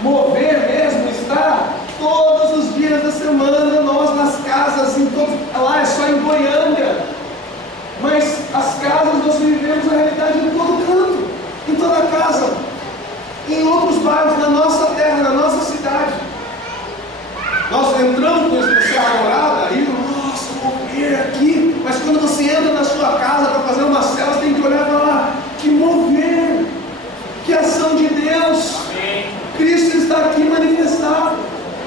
Mover mesmo está todos os dias da semana, nós nas casas, lá é só em Goiânia, mas as casas nós vivemos a realidade em todo canto, em toda casa, em outros bairros, na nossa terra, na nossa cidade. Nós entramos no Serra Dourada e nossa, mover aqui, mas quando você entra na sua casa para fazer uma célula, você tem que olhar para lá, que mover, que ação de Deus. Cristo está aqui manifestado.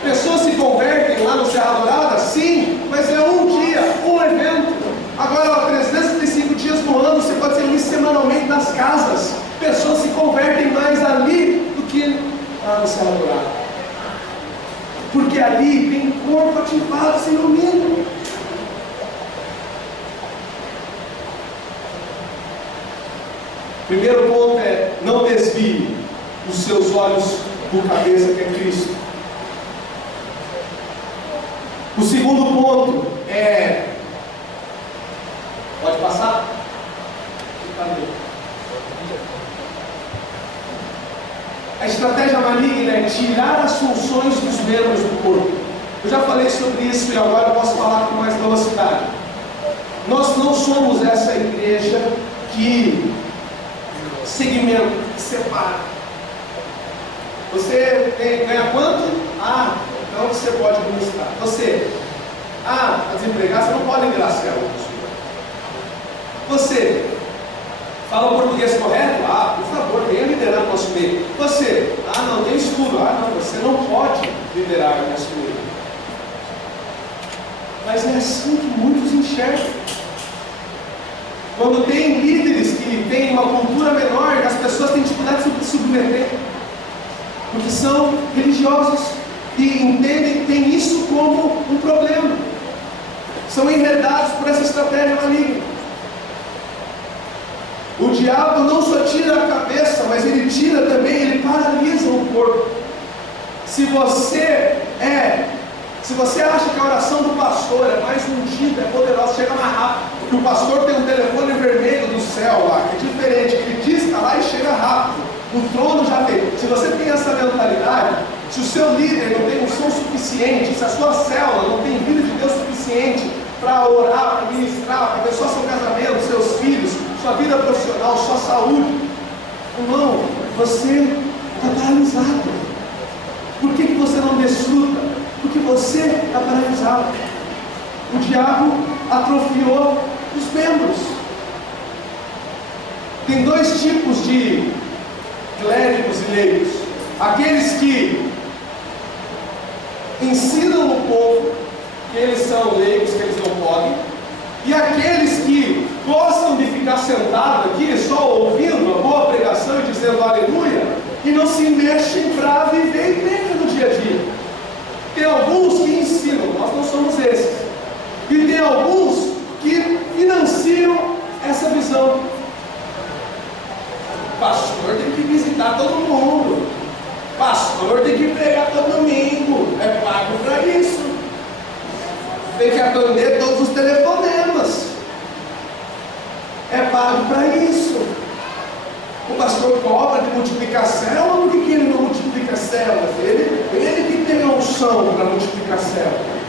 Pessoas se convertem lá no Serra Dourada? Sim, mas é um dia, um evento. Agora, 365 dias no ano, você pode ser ali semanalmente nas casas. Pessoas se convertem mais ali do que lá no Serra Dourada. Porque ali tem corpo ativado, se ilumina. Primeiro ponto é: não desvie os seus olhos do cabeça, que é Cristo. O segundo ponto é... Pode passar? A estratégia maligna é tirar as funções dos membros do corpo. Eu já falei sobre isso e agora eu posso falar com mais velocidade. Nós não somos essa igreja que segmenta, que separa. Você ganha quanto? Então você pode administrar. Você, está desempregado, você não pode liderar célula. Você fala o português correto? Por favor, venha liderar o nosso meio. Você, não tem estudo. Não, você não pode liderar o nosso meio. Mas é assim que muitos enxergam. Quando tem líderes que têm uma cultura menor, as pessoas têm dificuldade de se submeter. Porque são religiosos e entendem, tem isso como um problema. São enredados por essa estratégia maligna. O diabo não só tira a cabeça, mas ele tira também, ele paralisa o corpo. Se você acha que a oração do pastor é mais ungida, é poderosa, chega mais rápido, porque o pastor tem um telefone vermelho do céu lá, que é diferente, ele disca lá e chega rápido. O trono já veio. Se você tem essa mentalidade, se o seu líder não tem unção suficiente, se a sua célula não tem vida de Deus suficiente para orar, para ministrar, para abençoar seu casamento, seus filhos, sua vida profissional, sua saúde, irmão, você está paralisado. Por que você não desfruta? Porque você está paralisado. O diabo atrofiou os membros. Tem dois tipos de clérigos e leigos: aqueles que ensinam o povo que eles são leigos, que eles não podem, e aqueles que gostam de ficar sentado aqui só ouvindo a boa pregação e dizendo aleluia, e não se mexem para viver a igreja no dia a dia. Tem alguns que ensinam, nós não somos esses, e tem alguns que financiam essa visão. Pastor tem que visitar todo mundo, pastor tem que pregar todo domingo, é pago para isso, tem que atender todos os telefonemas, é pago para isso. O pastor cobra de multiplicar célula, por que ele não multiplica células? Ele que tem a unção para multiplicar células.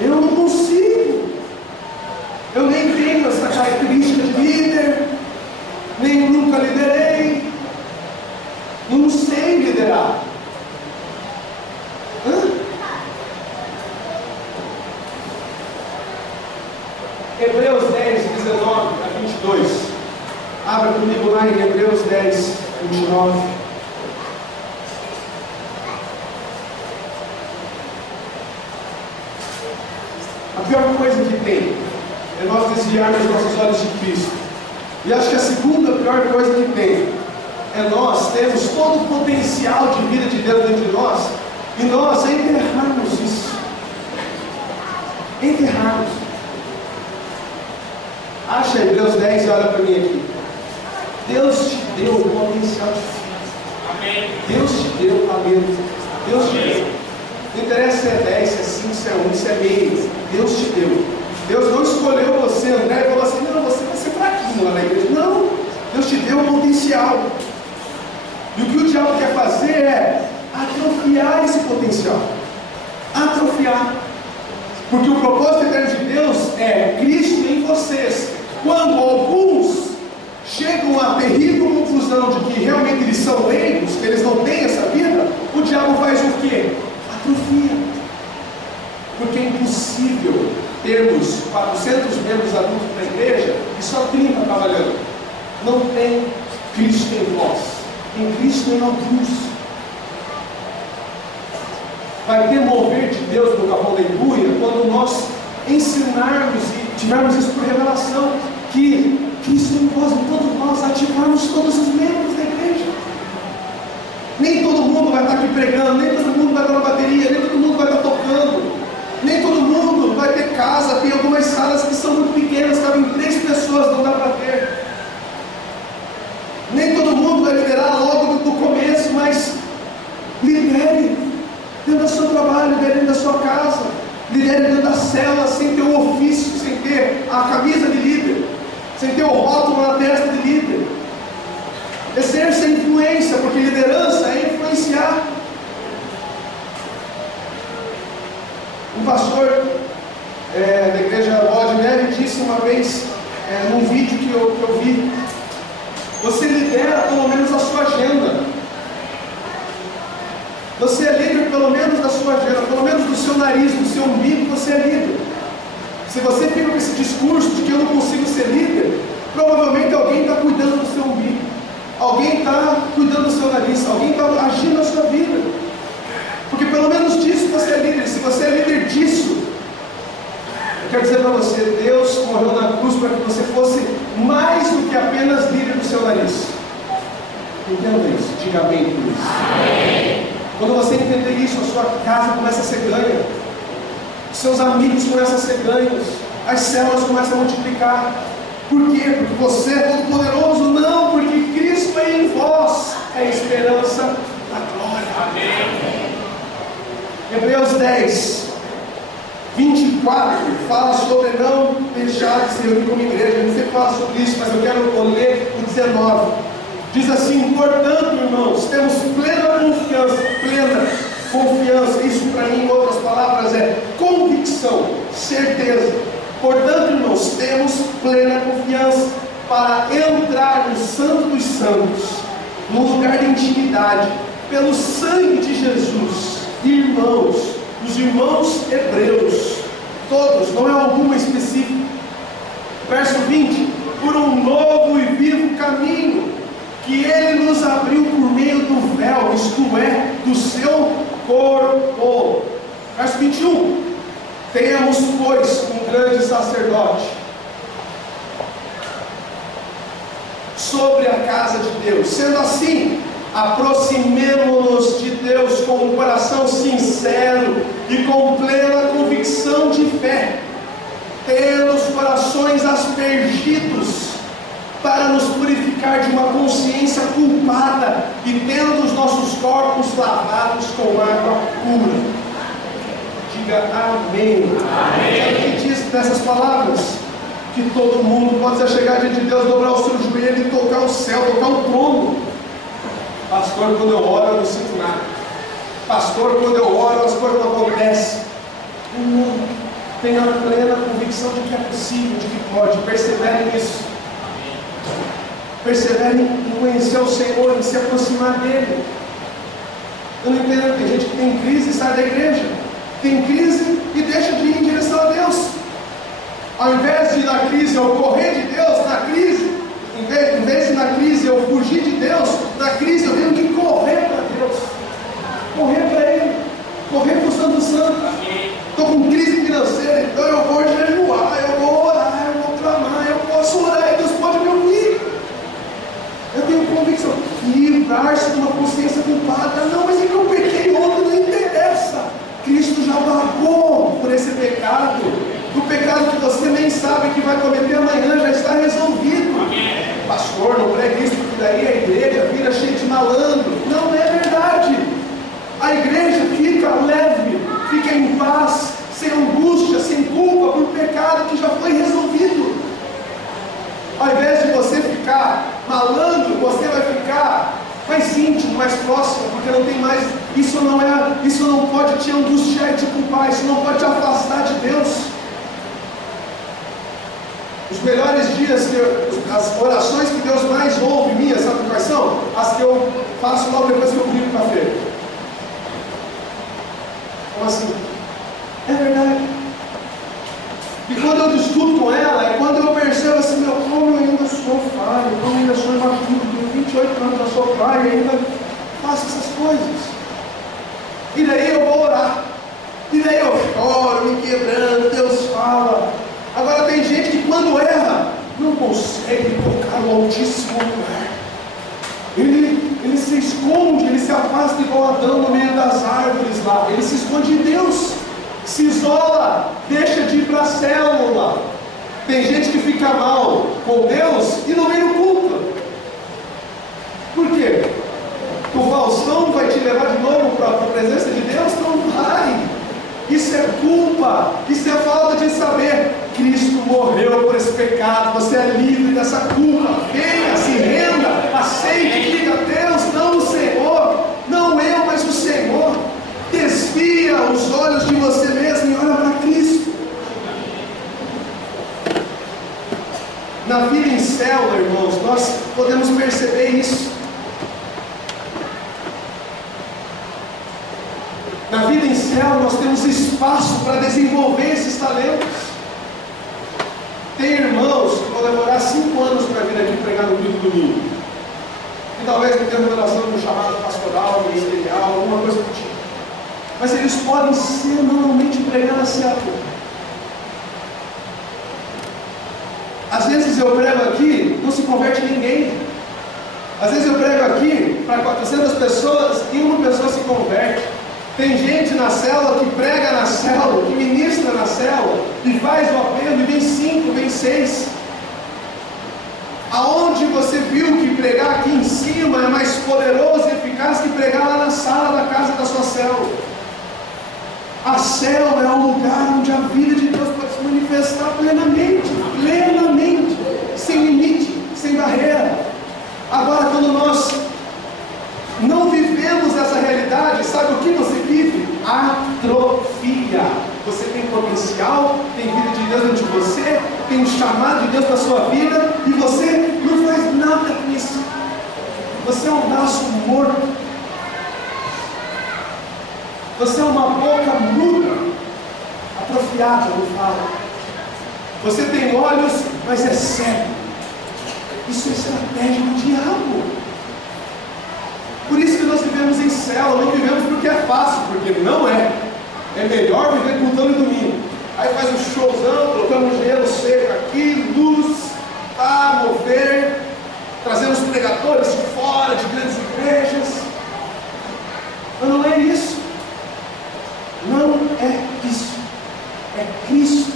Eu não consigo, eu nem tenho essa característica de líder, nem nunca liderei, não sei liderar. Hebreus 10, 19 a 22. Abra comigo lá em Hebreus 10, 29. A pior coisa que tem é nós desviarmos os nossos olhos de Cristo. E acho que a segunda pior coisa que tem é nós termos todo o potencial de vida de Deus dentro de nós e nós enterrarmos isso. Enterrarmos. Acha Hebreus 10 e olha para mim aqui. Deus te deu o potencial de vida. Amém. Deus te deu talento. Deus te deu. Não interessa se é 10, se é 5, se é 1, se é meio. Deus te deu. Deus não escolheu você, André, e falou assim: não, você vai ser fraquinho lá na igreja. Não. Deus te deu o potencial. E o que o diabo quer fazer é atrofiar esse potencial. Atrofiar. Porque o propósito eterno de Deus é Cristo em vocês. Quando alguns chegam à terrível conclusão de que realmente eles são leigos, que eles não têm essa vida, o diabo faz o quê? Atrofia. Porque é impossível termos 400 membros adultos na igreja e só 30 trabalhando. Não tem Cristo em vós. Em Cristo em alguns. Vai ter mover de Deus no capão da embuia quando nós ensinarmos e tivermos isso por revelação, que Cristo em vós, em todos nós, ativarmos todos os membros da igreja. Nem todo mundo vai estar aqui pregando, nem todo mundo vai estar na bateria, nem todo mundo vai estar tocando, nem todo mundo vai ter casa. Tem algumas salas que são muito pequenas, cabem 3 pessoas, não dá para ter. Nem todo mundo vai liderar logo do começo, mas lidere dentro do seu trabalho, lidere dentro da sua casa, lidere dentro da célula, sem ter um ofício, sem ter a camisa de líder, sem ter o rótulo na testa de líder. Exerça a influência, porque liderança é influenciar. Um pastor da igreja Boa de Neve disse uma vez, num vídeo que eu vi: você lidera pelo menos a sua agenda. Você é líder pelo menos da sua agenda, pelo menos do seu nariz, do seu umbigo, você é líder. Se você fica com esse discurso de que eu não consigo ser líder, provavelmente alguém está cuidando do seu umbigo, alguém está cuidando do seu nariz, alguém está agindo na sua vida. Porque pelo menos disso você é líder. Se você é líder disso, eu quero dizer para você, Deus morreu na cruz para que você fosse mais do que apenas líder do seu nariz. Entenda isso, diga amém por isso. Amém. Quando você entender isso, a sua casa começa a ser ganha, seus amigos começam a ser ganhos, as células começam a multiplicar. Por quê? Porque você é todo poderoso? Não, porque Cristo é em vós, é a esperança da glória. Amém. Hebreus 10, 24 fala sobre não deixar de se reunir como igreja. Eu não sei falar sobre isso, mas eu quero ler o 19. Diz assim: portanto, irmãos, temos plena confiança, isso para mim, em outras palavras, é convicção, certeza. Portanto, irmãos, temos plena confiança para entrar no Santo dos Santos, no lugar de intimidade, pelo sangue de Jesus. Irmãos, os irmãos hebreus, todos, não é alguma específica. Verso 20: por um novo e vivo caminho que Ele nos abriu por meio do véu, isto é, do seu corpo. Verso 21: tenhamos, pois, um grande sacerdote sobre a casa de Deus. Sendo assim, aproximemo-nos de Deus com um coração sincero e com plena convicção de fé, tendo os corações aspergidos para nos purificar de uma consciência culpada e tendo os nossos corpos lavados com água pura. Diga amém. Amém. Sabe o que diz nessas palavras? Que todo mundo pode chegar diante de Deus, dobrar o seu joelho e tocar o céu, tocar o trono. Pastor, quando eu oro eu não sinto nada. Pastor, quando eu oro as coisas não acontecem. Não, tenha a plena convicção de que é possível, de que pode. Persevere nisso. Persevere em conhecer o Senhor, em se aproximar dEle. Eu não entendo, tem gente que tem crise e sai da igreja, tem crise e deixa de ir em direção a Deus. Ao invés de ir na crise eu correr de Deus, na crise, em vez de na crise eu fugir de Deus, na crise eu tenho que correr para Deus, correr para Ele, correr para o Santo Santo. Estou com crise financeira. pecado que você nem sabe que vai cometer amanhã já está resolvido. Pastor, não pregue isso, porque daí a igreja vira cheia de malandro. Não é verdade. A igreja fica leve, fica em paz, sem angústia, sem culpa por pecado que já foi resolvido. Ao invés de você ficar malandro, você vai ficar mais íntimo, mais próximo, porque não tem mais, isso não pode te angustiar e te culpar, isso não pode te afastar de Deus. Os melhores dias, as orações que Deus mais ouve minhas, sabe quais são? As que eu faço logo depois que eu brinco o café. Como assim? É verdade. E quando eu discuto com ela, é quando eu percebo assim, meu, como eu ainda sou pai, como eu ainda sou imaturo, tenho 28 anos, eu sou pai, e ainda faço essas coisas. E daí eu vou orar. E daí eu choro, me quebrando, Deus fala. Agora tem gente que quando erra, não consegue tocar no altíssimo lugar. Ele se esconde, ele se afasta igual Adão no meio das árvores lá. Ele se esconde de Deus, se isola, deixa de ir para a célula. Tem gente que fica mal com Deus e não vem no culto. Por quê? O Faustão vai te levar de novo para a presença de Deus? Não vai. Isso é culpa, isso é falta de saber. Cristo morreu por esse pecado, você é livre dessa culpa. Venha, se renda, aceite, diga: Deus, não o Senhor, não eu, mas o Senhor. Desvia os olhos de você mesmo e olha para Cristo. Na vida em célula, irmãos, nós podemos perceber isso. Na vida em célula, nós temos espaço para desenvolver esses talentos. Tem irmãos que vão demorar 5 anos para vir aqui pregar no culto domingo. E talvez não tenham relação com o chamado pastoral, ministerial, alguma coisa do tipo. Mas eles podem semanalmente pregar na célula. Às vezes eu prego aqui, não se converte ninguém. Às vezes eu prego aqui para 400 pessoas e uma pessoa se converte. Tem gente na célula que prega na célula, que ministra na célula, e faz o apelo, e vem 5, vem 6. Aonde você viu que pregar aqui em cima é mais poderoso e eficaz que pregar lá na sala da casa da sua célula? A célula é um lugar onde a vida de Deus pode se manifestar plenamente, sem limite, sem barreira. Agora, quando nós não vivemos essa realidade, sabe o que você vive? Atrofia. Você tem potencial, tem vida de Deus dentro de você, tem um chamado de Deus para a sua vida, e você não faz nada com isso. Você é um braço morto. Você é uma boca muda, atrofiada, não fala. Você tem olhos, mas é cego. Isso é estratégia do diabo. Por isso que nós vivemos em célula, não vivemos porque é fácil, porque não é. É melhor viver cultando domingo. Aí faz um showzão, colocamos gelo seco aqui, luz, mover, trazemos pregadores de fora, de grandes igrejas. Mas não é isso. Não é isso. É Cristo.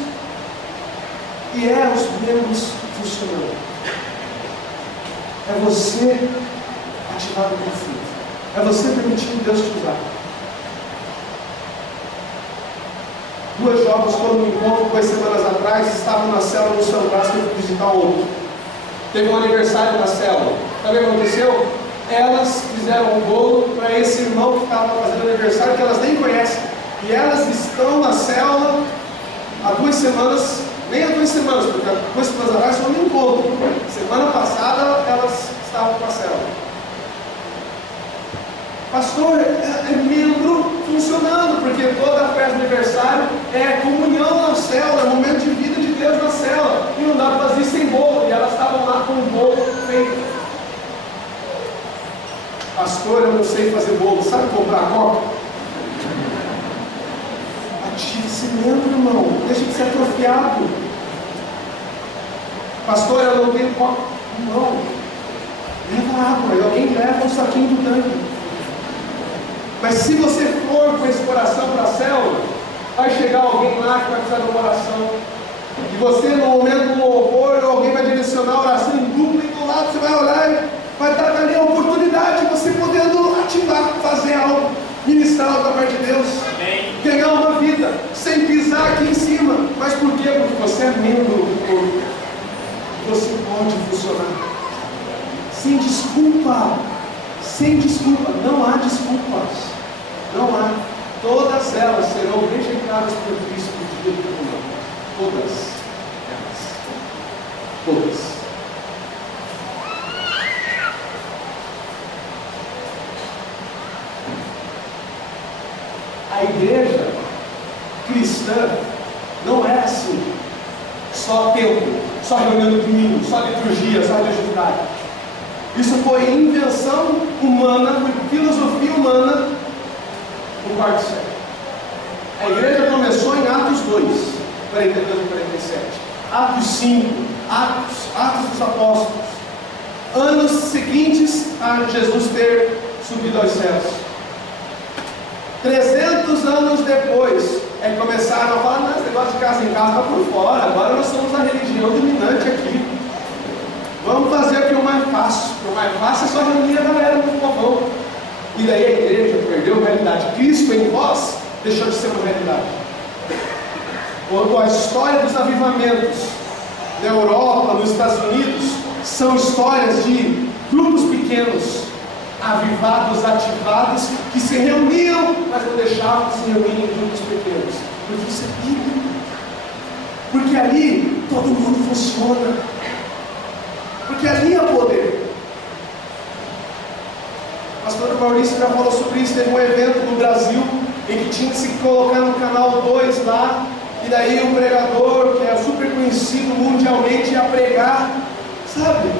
E é os membros funcionando. É você ativado com fruto. É você permitindo Deus te usar. 2 jovens foram no encontro 2 semanas atrás, estavam na célula no São Brás, que eu fui visitar o outro. Teve um aniversário na célula. Sabe o que aconteceu? Elas fizeram um bolo para esse irmão que estava fazendo aniversário, que elas nem conhecem. E elas estão na célula há 2 semanas, nem há 2 semanas, porque há 2 semanas atrás foi um encontro. Semana passada elas estavam com a célula. Pastor, é membro funcionando, porque toda a festa de aniversário é comunhão na célula, é momento de vida de Deus na célula. E não dá para fazer sem bolo, e elas estavam lá com o bolo feito. Pastor, eu não sei fazer bolo, sabe comprar coca? Ative esse membro, irmão, deixa de ser atrofiado. Pastor, eu não tenho coca. Não, leva água, e alguém leva um saquinho do tanque. Mas se você for com esse coração para a célula, vai chegar alguém lá que vai precisar de uma oração. E você, no momento do louvor, alguém vai direcionar a oração em dupla e do lado você vai olhar e vai estar ali a oportunidade de você podendo ativar, fazer algo, ministrar algo da parte de Deus. Amém. Ganhar uma vida, sem pisar aqui em cima. Mas por quê? Porque você é membro do corpo. Você pode funcionar. Sem desculpa. Sem desculpa. Não há desculpas. Não há. Todas elas serão rejeitadas por Cristo no dia do tribunal. Todas elas. Todas. A igreja cristã não é assim, só templo, só reunião de domingo, só liturgia, só religiosidade. Isso foi invenção humana, foi filosofia humana no quarto século. A igreja começou em Atos 2, 42 e 47, Atos 5, Atos dos Apóstolos, anos seguintes a Jesus ter subido aos céus. 300 anos depois, começaram a falar: não, esse negócio de casa em casa está por fora, agora nós somos a religião dominante aqui. Vamos fazer aqui o mais fácil. O mais fácil é só reunir a galera no povão. E daí a igreja perdeu a realidade. Cristo em vós deixou de ser uma realidade. A história dos avivamentos na Europa, nos Estados Unidos, são histórias de grupos pequenos, avivados, ativados, que se reuniam, mas não deixavam de se reunir em grupos pequenos. Porque isso é bíblico. Porque ali todo mundo funciona. Porque ali há poder. O pastor Maurício já falou sobre isso. Teve um evento no Brasil em que tinha que se colocar no canal 2 lá, e daí o pregador, que é super conhecido mundialmente, ia pregar, sabe?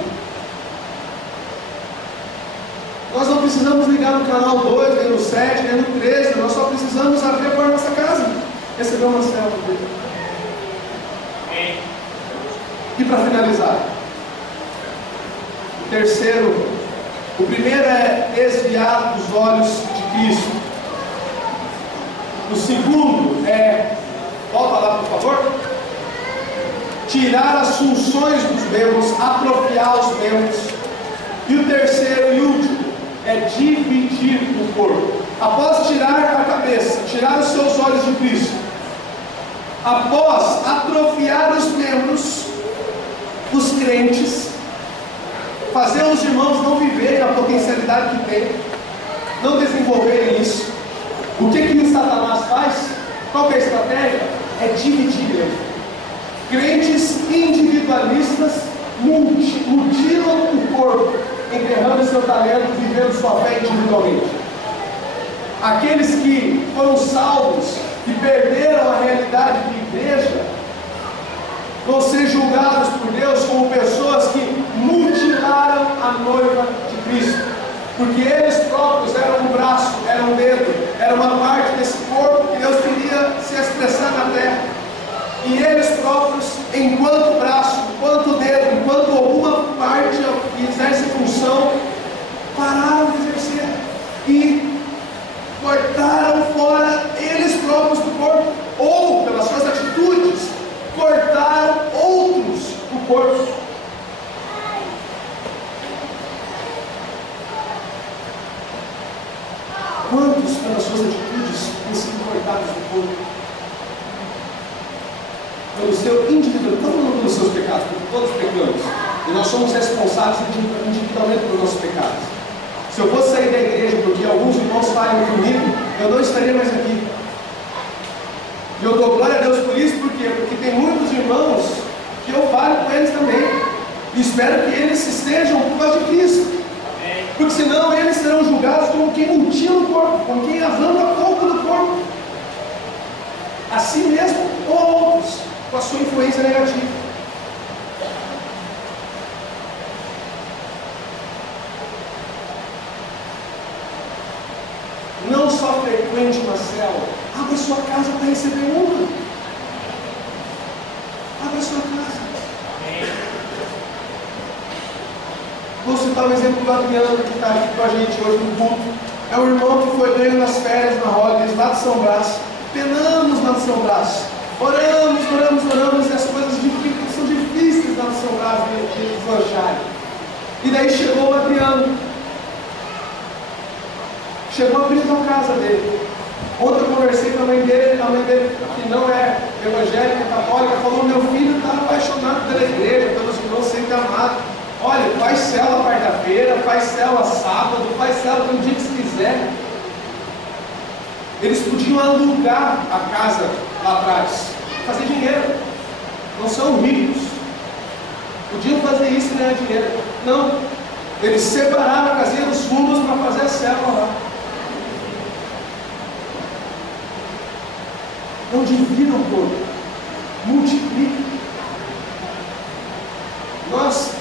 Nós não precisamos ligar no canal 2, nem no 7, nem no 13, nós só precisamos abrir a porta da nossa casa, receber uma célula dele. E para finalizar, o primeiro é desviar os olhos de Cristo. O segundo é, volta lá por favor, tirar as funções dos membros, atrofiar os membros. E o terceiro e último é dividir o corpo. Após tirar a cabeça, tirar os seus olhos de Cristo, após atrofiar os membros, os crentes, fazer os irmãos não viverem a potencialidade que têm, não desenvolverem isso, o que o Satanás faz? Qual é a estratégia? É dividir ele. Crentes individualistas mutilam o corpo, enterrando seu talento, vivendo sua fé individualmente. Aqueles que foram salvos e perderam a realidade de igreja vão ser julgados por Deus como pessoas que mutilaram a noiva de Cristo, porque eles próprios eram um braço, eram um dedo, era uma parte desse corpo que Deus queria se expressar na terra, e eles próprios, enquanto braço, enquanto dedo, enquanto alguma parte que exerce função, pararam de exercer e cortaram fora eles próprios do corpo, ou pelas suas atitudes cortaram outros do corpo. Quantos pelas suas atitudes têm sido cortados do corpo? Pelo seu indivíduo, não falando pelos seus pecados, porque todos pecamos, e nós somos responsáveis individualmente pelos nossos pecados. Se eu fosse sair da igreja porque alguns irmãos falham comigo, eu não estaria mais aqui. E eu dou glória a Deus por isso, por quê? Porque tem muitos irmãos que eu falo com eles também, e espero que eles estejam por causa de Cristo, porque senão eles serão julgados como quem mutila o corpo, como quem arranca pouco do corpo, a si mesmo ou a outros, com a sua influência negativa. Não só frequente uma célula, abra sua casa para receber uma. Abra sua casa. Vou citar um exemplo do Adriano, que está aqui com a gente hoje no culto. É um irmão que foi ganho nas férias na Holidays, lá de São Brás. Penamos lá de São Brás. Oramos, e as coisas pastor Jairo. E daí chegou o Adriano. Chegou abrindo a casa dele. Ontem eu conversei com a mãe dele, que não é evangélica, católica, falou: meu filho está apaixonado pela igreja, pelos irmãos sempre amados. Olha, faz célula quarta-feira, faz célula sábado, faz célula no dia que se quiser. Eles podiam alugar a casa lá atrás, fazer dinheiro. Não são ricos. Podiam fazer isso e ganhar dinheiro. Não. Eles separaram a casinha dos fundos para fazer a célula lá. Não divida o corpo, multiplica. Nós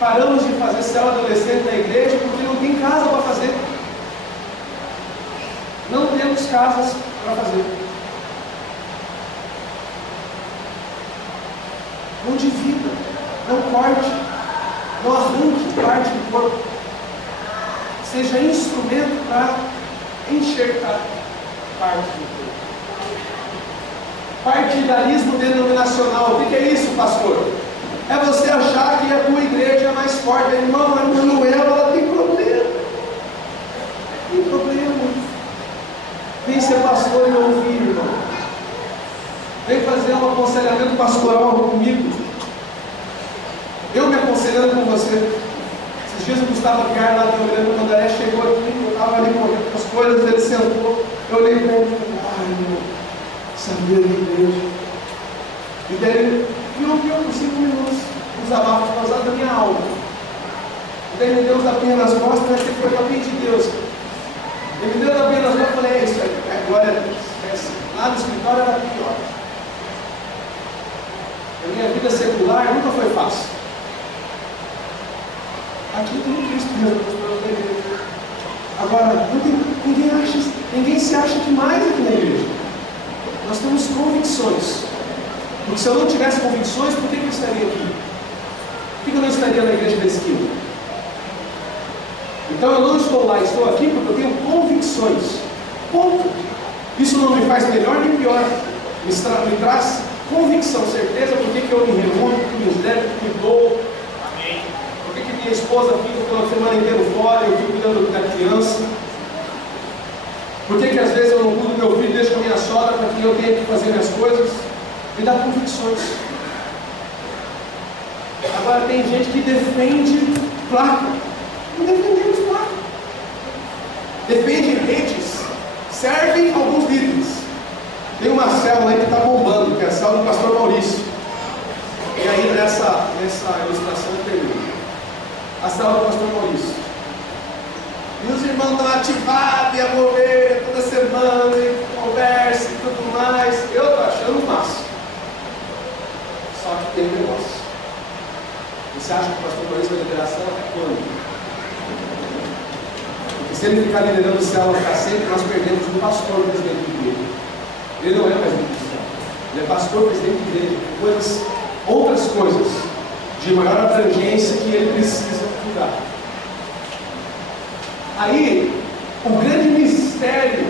paramos de fazer célula adolescente na igreja porque não tem casa para fazer. Não temos casas para fazer. Não divida, não corte, não arranque parte do corpo. Seja instrumento para enxertar parte do corpo. Partidarismo denominacional. O que é isso, pastor? É você achar que a tua igreja é mais forte. Irmão, a Manuela, ela tem problema. Tem problema. Vem ser pastor e ouvir, irmão. Vem fazer um aconselhamento pastoral comigo. Eu me aconselhando com você. Esses dias o Gustavo Guiar lá do Rio, quando o André chegou aqui, eu estava ali correndo com as coisas, ele sentou. Eu olhei para ele e falei: ai, irmão, sabia da igreja. E daí ele me ouviu por 5 minutos, os abafos causados da minha alma. E daí ele me deu uns tapinhas nas costas, mas ele foi tapinha de Deus. Ele me deu tapinha nas costas e falei: é isso aí, é glória a Deus. É assim. Lá no escritório era pior. A minha vida secular nunca foi fácil. Aqui tem Cristo mesmo, da igreja. Agora, ninguém se acha que mais aqui na igreja. Nós temos convicções. Porque se eu não tivesse convicções, por que eu estaria aqui? Por que eu não estaria na igreja da esquina? Então eu não estou lá, estou aqui porque eu tenho convicções. Ponto. Isso não me faz melhor nem pior. Me traz convicção, certeza, por que eu me reúno, por que me levo, por que me dou. Amém. Por que minha esposa fica o final de semana inteiro fora, eu fico cuidando da criança. Por que às vezes eu não cuido do meu filho, deixo com a minha sogra para que eu tenha que fazer minhas coisas? Me dá convicções. Agora tem gente que defende placa. Não defendemos placa. Defende redes. Servem alguns líderes. Tem uma célula aí que está bombando, que é a célula do pastor Maurício. E aí nessa ilustração eu termino. A célula do pastor Maurício. E os irmãos estão ativados e a mover toda semana, e conversa e tudo mais. Eu estou achando massa. Só que tem um negócio. Você acha que o pastor Maurício vai liderar a célula? Quando? Porque se ele ficar liderando a célula para sempre, nós perdemos um pastor presidente de igreja. Ele não é mais um cristão. Ele é pastor presidente de igreja. Outras coisas de maior abrangência que ele precisa cuidar. Aí, o grande mistério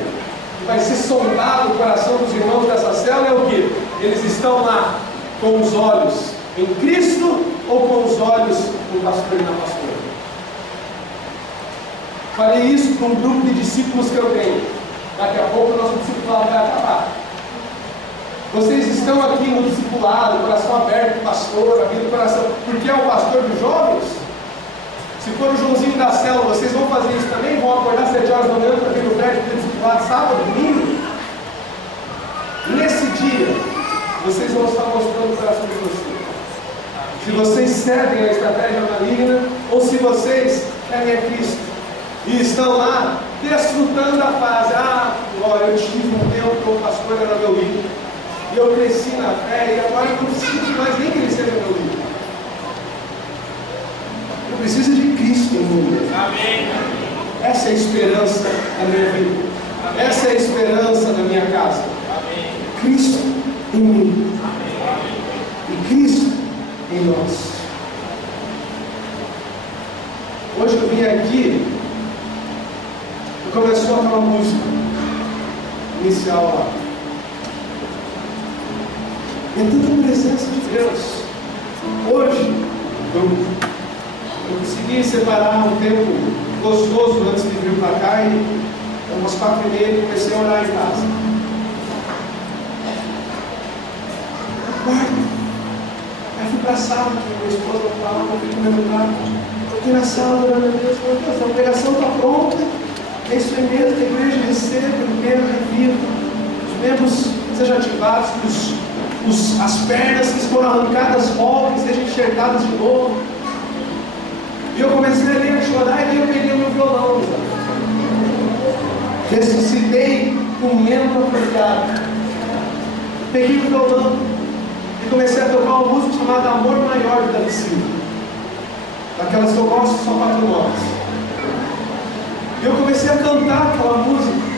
que vai ser sondado no coração dos irmãos dessa célula é o quê? Eles estão lá com os olhos em Cristo ou com os olhos no pastor e na pastora? Falei isso para um grupo de discípulos que eu tenho. Daqui a pouco o nosso discipulado vai acabar. Vocês estão aqui no discipulado, coração aberto, pastor, abrindo o coração, porque é o pastor dos jovens? Se for o Joãozinho da célula, vocês vão fazer isso também? Vão acordar 7 horas da manhã para vir no prédio do discipulado sábado, domingo? Nesse dia, vocês vão estar mostrando o coração de vocês. Se vocês cedem a estratégia maligna, ou se vocês querem a Cristo e estão lá desfrutando da fase. Glória, eu tive um tempo que o pastor era meu líder. E eu cresci na fé, e agora eu não preciso mais nem que ele seja meu líder. Eu preciso de Cristo em mim. Amém. Essa é a esperança da minha vida. Amém. Essa é a esperança da minha casa. Amém. Cristo em mim. Amém. E Cristo em nós. Hoje eu vim aqui e começou aquela música inicial lá. É tanta presença de Deus. Hoje, eu eu consegui separar um tempo gostoso antes de vir para cá e umas 4h30 comecei a orar em casa. Aí fui para a sala, que minha esposa falava, eu fui comer no prato. Estou aqui na sala, orando a Deus, meu Deus, a pregação está pronta, é isso aí mesmo, a igreja recebe, primeiro reviva, os membros sejam ativados, as pernas que foram arrancadas voltem, sejam enxertadas de novo. E eu comecei ali a chorar, e daí eu peguei o meu violão, ressuscitei com um membro apropriado. Peguei o violão e comecei a tocar uma música chamada Amor Maior de Davi Silva, daquelas que eu gosto, só 4 notas. E eu comecei a cantar aquela música.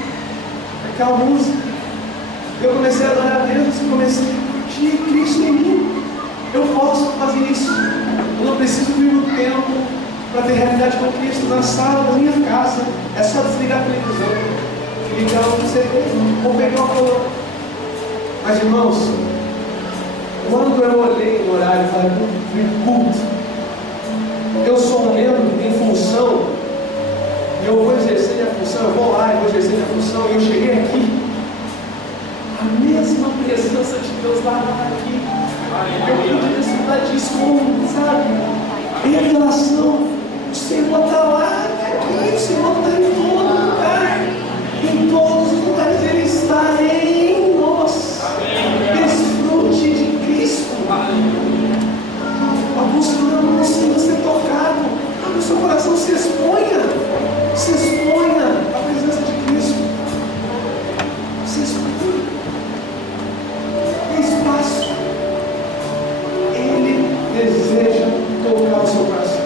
Eu comecei a adorar a Deus e comecei a curtir Cristo em mim. Eu posso fazer isso. Eu não preciso vir no templo para ter realidade com Cristo na sala da minha casa. É só desligar a televisão, ligar o CD ou pegar o violão. Mas irmãos, quando eu olhei no horário e falei, culto, eu sou um membro que tem função, e eu vou exercer minha função, eu vou lá e vou exercer minha função, e eu cheguei aqui, a mesma presença de Deus lá aqui. Eu pude desfrutar disso com, sabe, revelação. O Senhor está lá, aqui, o Senhor está em todo lugar, em todos os lugares Ele está em nós. Desfrute de Cristo. Alguns clamam no Senhor ser tocado. Abre o seu coração, se exponha à presença de Cristo. Se exponha. Tem espaço. Ele deseja tocar o seu coração.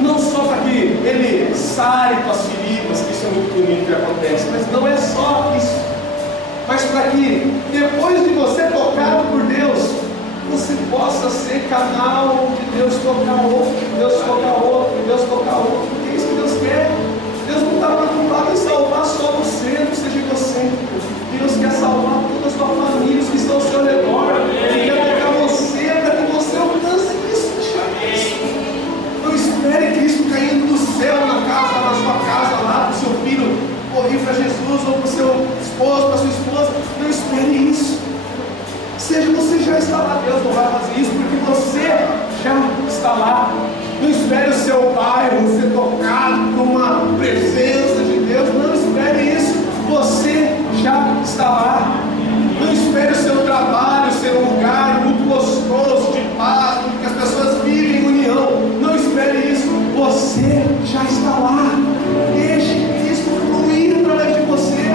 Não só para que Ele sare tuas feridas, que isso é muito bonito que acontece, mas não é só isso. Mas para que depois de você tocado por Deus, você possa ser canal de Deus tocar outro, Deus tocar outro, Deus tocar outro. Porque é isso que Deus quer. Deus não está preocupado em salvar só você, não seja egocêntrico. Deus quer salvar toda a sua família, os que estão ao seu redor. Ele quer tocar você para que você alcance isso. Não espere Cristo caindo do céu na sua casa, lá para o seu filho correr para Jesus, ou para o seu esposo, para a sua esposa. Não espere isso. Seja você já está lá, Deus não vai fazer isso porque você já está lá. Não espere o seu bairro ser tocado por uma presença de Deus. Não espere isso. Você já está lá. Não espere o seu trabalho ser um lugar muito gostoso, de paz, que as pessoas vivem em união. Não espere isso. Você já está lá. Deixe Cristo fluir através de você.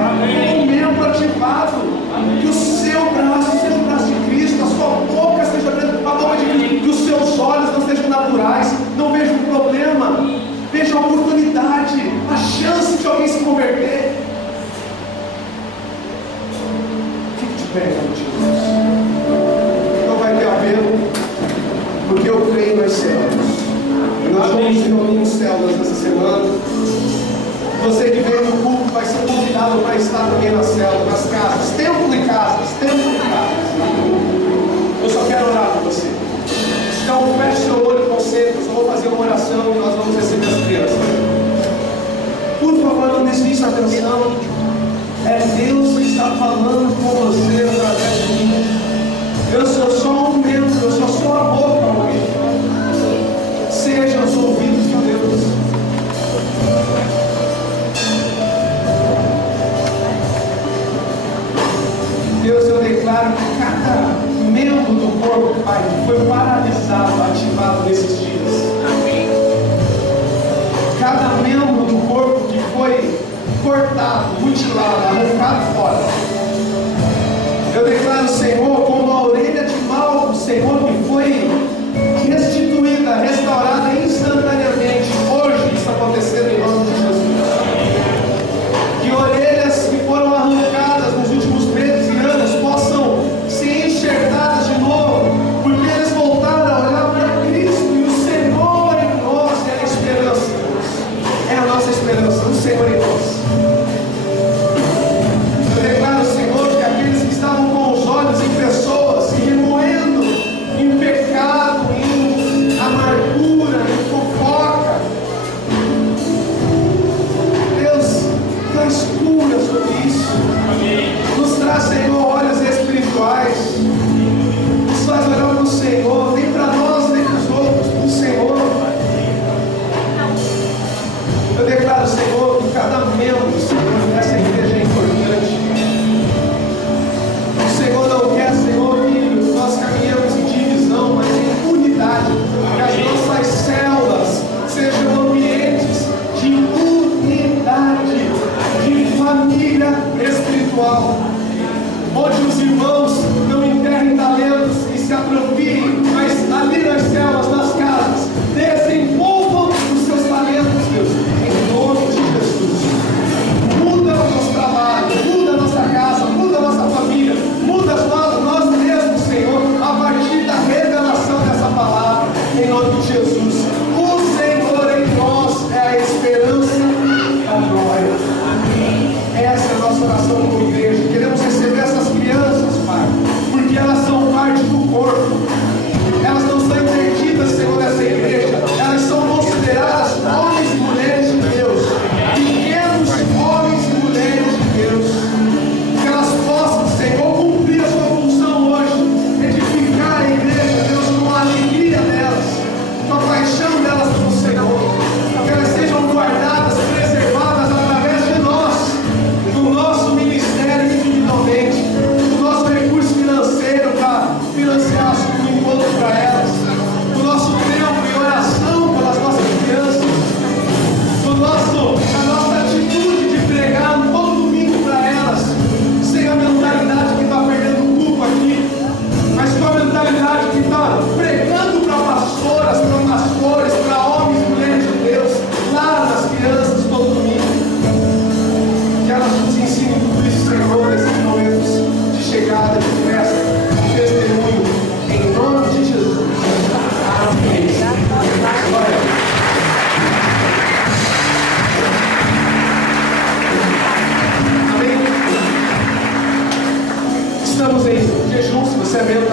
Um membro ativado. Que o seu braço seja o braço de Cristo, a sua boca seja a boca de Cristo, que os seus olhos não sejam naturais. Não veja um problema, veja a oportunidade, a chance de alguém se converter. Fique de pé, Jesus. Não vai ter apelo, porque eu creio nas células. E nós vamos reunir os células nessa semana. Você que veio no culto vai ser convidado para estar também na célula, nas casas, templo de casas. Eu só quero orar por você. Então feche seu olho, concentre, eu vou fazer uma oração e nós vamos receber as crianças. Por favor, não desvie sua atenção. É Deus que está falando com você através de mim. Eu sou só um membro, eu sou só a boca hoje. Sejam os ouvidos de Deus. Deus, eu declaro que cada membro do corpo, Pai, foi paralisado, ativado nesses dias. Amém. Cada membro do corpo que foi cortado, mutilado, arrancado fora. Eu declaro, Senhor, como a orelha de Malco, Senhor, que foi restituída, restaurada instantaneamente. Hoje isso acontecendo em nome de Jesus. Que orelhas que foram arrancadas nos últimos meses e anos possam ser enxertadas de novo, porque eles voltaram a olhar para Cristo e o Senhor em nós é a esperança. É a nossa esperança, o Senhor em nós. Eu declaro, Senhor, que aqueles que estavam com os olhos empeçados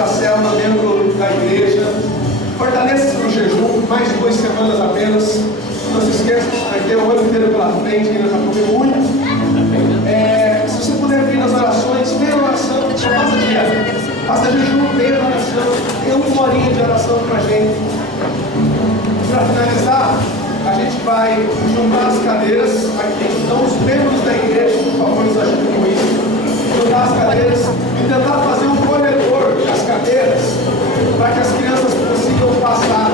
da célula, membro da igreja. Fortaleça-se no jejum, mais de 2 semanas apenas. Não se esqueça, vai ter o ano inteiro pela frente, ainda vai comer muito. Se você puder vir nas orações, venha na oração, não faça dieta. Faça jejum, venha na oração, tenha uma horinha de oração com a gente. Para finalizar, a gente vai juntar as cadeiras aqui. Então, os membros da igreja, por favor, nos ajudem com isso. Juntar as cadeiras e tentar fazer um corredor das cadeiras para que as crianças consigam passar